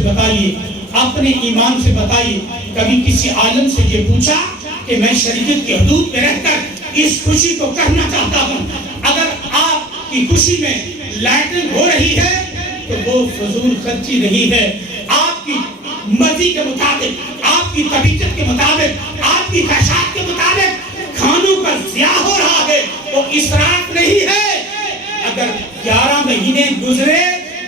بتائیے, کبھی کسی عالم سے یہ پوچھا کہ میں شریعت کی حدود میں رہ کر اس خوشی کو کرنا چاہتا ہوں, اگر آپ کی خوشی میں لائٹنگ ہو رہی ہے تو وہ فضول خرچی نہیں ہے. آپ کی مرضی کے مطابق, آپ کی طبیعت کے مطابق, آپ کی خواہشات کے مطابق کھانوں کا ضیاع ہو رہا ہے, وہ اسراف نہیں ہے. اگر 11 مہینے گزرے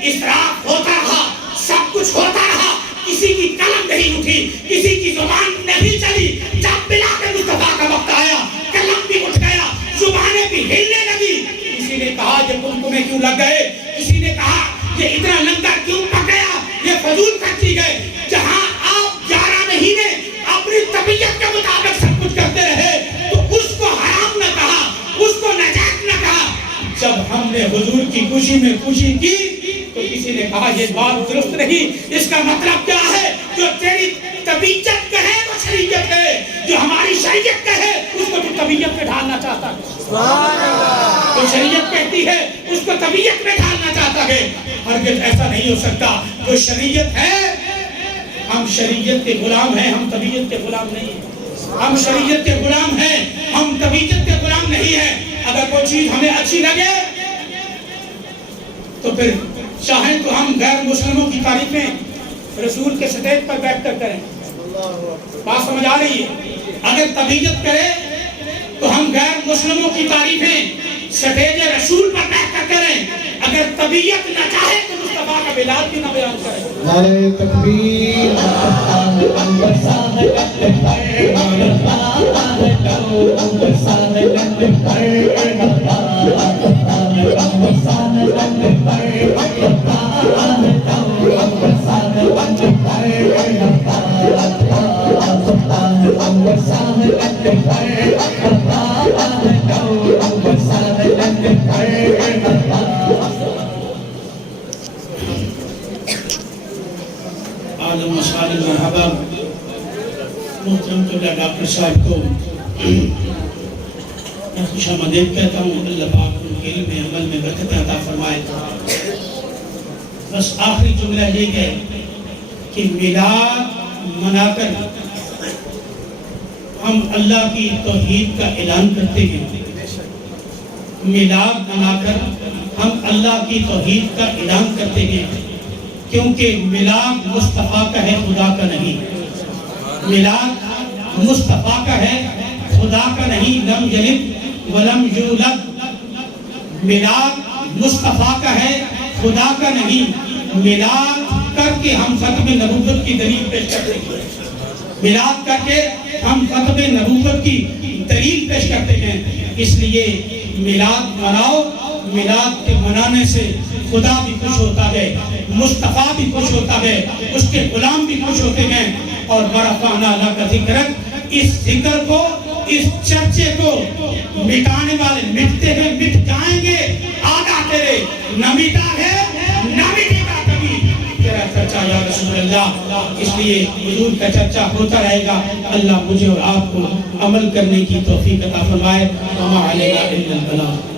اسراف ہوتا رہا, سب کچھ ہوتا رہا, کسی کی قلم نہیں اٹھی, کسی کی زبان نہیں چلی. جب میلاد مصطفیٰ کا وقت آیا قلم بھی اٹھ گیا, زبانیں بھی ہلنے لگی. کسی نے کہا یہ تمہیں کیوں لگ گئے, کسی نے کہا یہ اتنا لنگر کیوں پک گیا, یہ فضول خرچی گئے. جہاں آپ 11 مہینے اپنی طبیعت کے مطابق سب کچھ کرتے رہے تو اس کو حرام نہ کہا, اس کو نجات نہ کہا. جب ہم نے حضور کی خوشی میں خوشی کی تو کسی نے کہا یہ بات درست نہیں. اس کا مطلب کیا ہے؟ جو تیری طبیعت کہے وہ شریعت ہے, جو ہماری شریعت کہے اس کو تو طبیعت میں ڈھالنا چاہتا ہے. جو شریعت کہتی ہے اس کو طبیعت میں ڈھالنا چاہتا ہے. ہرگز ایسا نہیں ہو سکتا. جو شریعت ہے, ہم شریعت کے غلام ہیں, ہم طبیعت کے غلام نہیں ہیں. ہم شریعت کے غلام ہیں, ہم طبیعت کے غلام نہیں ہیں. اگر کوئی چیز ہمیں اچھی لگے تو پھر چاہیں تو ہم غیر مسلموں کی تعریفیں رسول کے سٹیج پر بیٹھ کر کریں. بات سمجھ آ رہی ہے؟ اگر طبیعت کرے تو ہم غیر مسلموں کی تعریفیں سٹیج رسول پر بیٹھ کر کریں. اگر طبیعت نہ چاہے تو مصطفیٰ کا میلاد کیوں نہ بیان کریں. نعرہ تکبیر, عالم مسائل مرحبا. محترم قبلہ ڈاکٹر صاحب کو میں خوش آمدید کہتا ہوں. اللہ پاک ان کے علم عمل میں برکت عطا فرمائے. بس آخری جملہ یہ ہے کہ میلاد منا کر ہم اللہ کی توحید کا اعلان کرتے ہیں. میلاد منا کر ہم اللہ کی توحید کا اعلان کرتے ہیں، کیونکہ میلاد مصطفیٰ کا ہے، خدا کا نہیں. میلاد مصطفیٰ کا ہے، خدا کا نہیں. لم یلد ولم یولد. میلاد مصطفیٰ کا ہے، خدا کا نہیں. میلاد کر کے ہم ختم نبوت کی دلیل پیش کرتے ہیں. میلاد کر کے ہم ختم نبوت کی دلیل پیش کرتے ہیں. اس لیے میلاد مناؤ. میلاد کے منانے سے خدا بھی خوش ہوتا ہے، مصطفیٰ بھی خوش ہوتا ہے، اس کے غلام بھی خوش ہوتے ہیں. اور ورفعنا لک ذکرک، اس ذکر کو، اس چرچے کو مٹانے والے مٹتے ہیں، مٹ جائیں گے. آدھا تیرے نہ مٹا ہے نہ مٹے گا کبھی تیرا چرچا یا رسول اللہ. اس لیے حضور کا چرچا ہوتا رہے گا. اللہ مجھے اور آپ کو عمل کرنے کی توفیق عطا فرمائے. وما علینا الا البلاغ.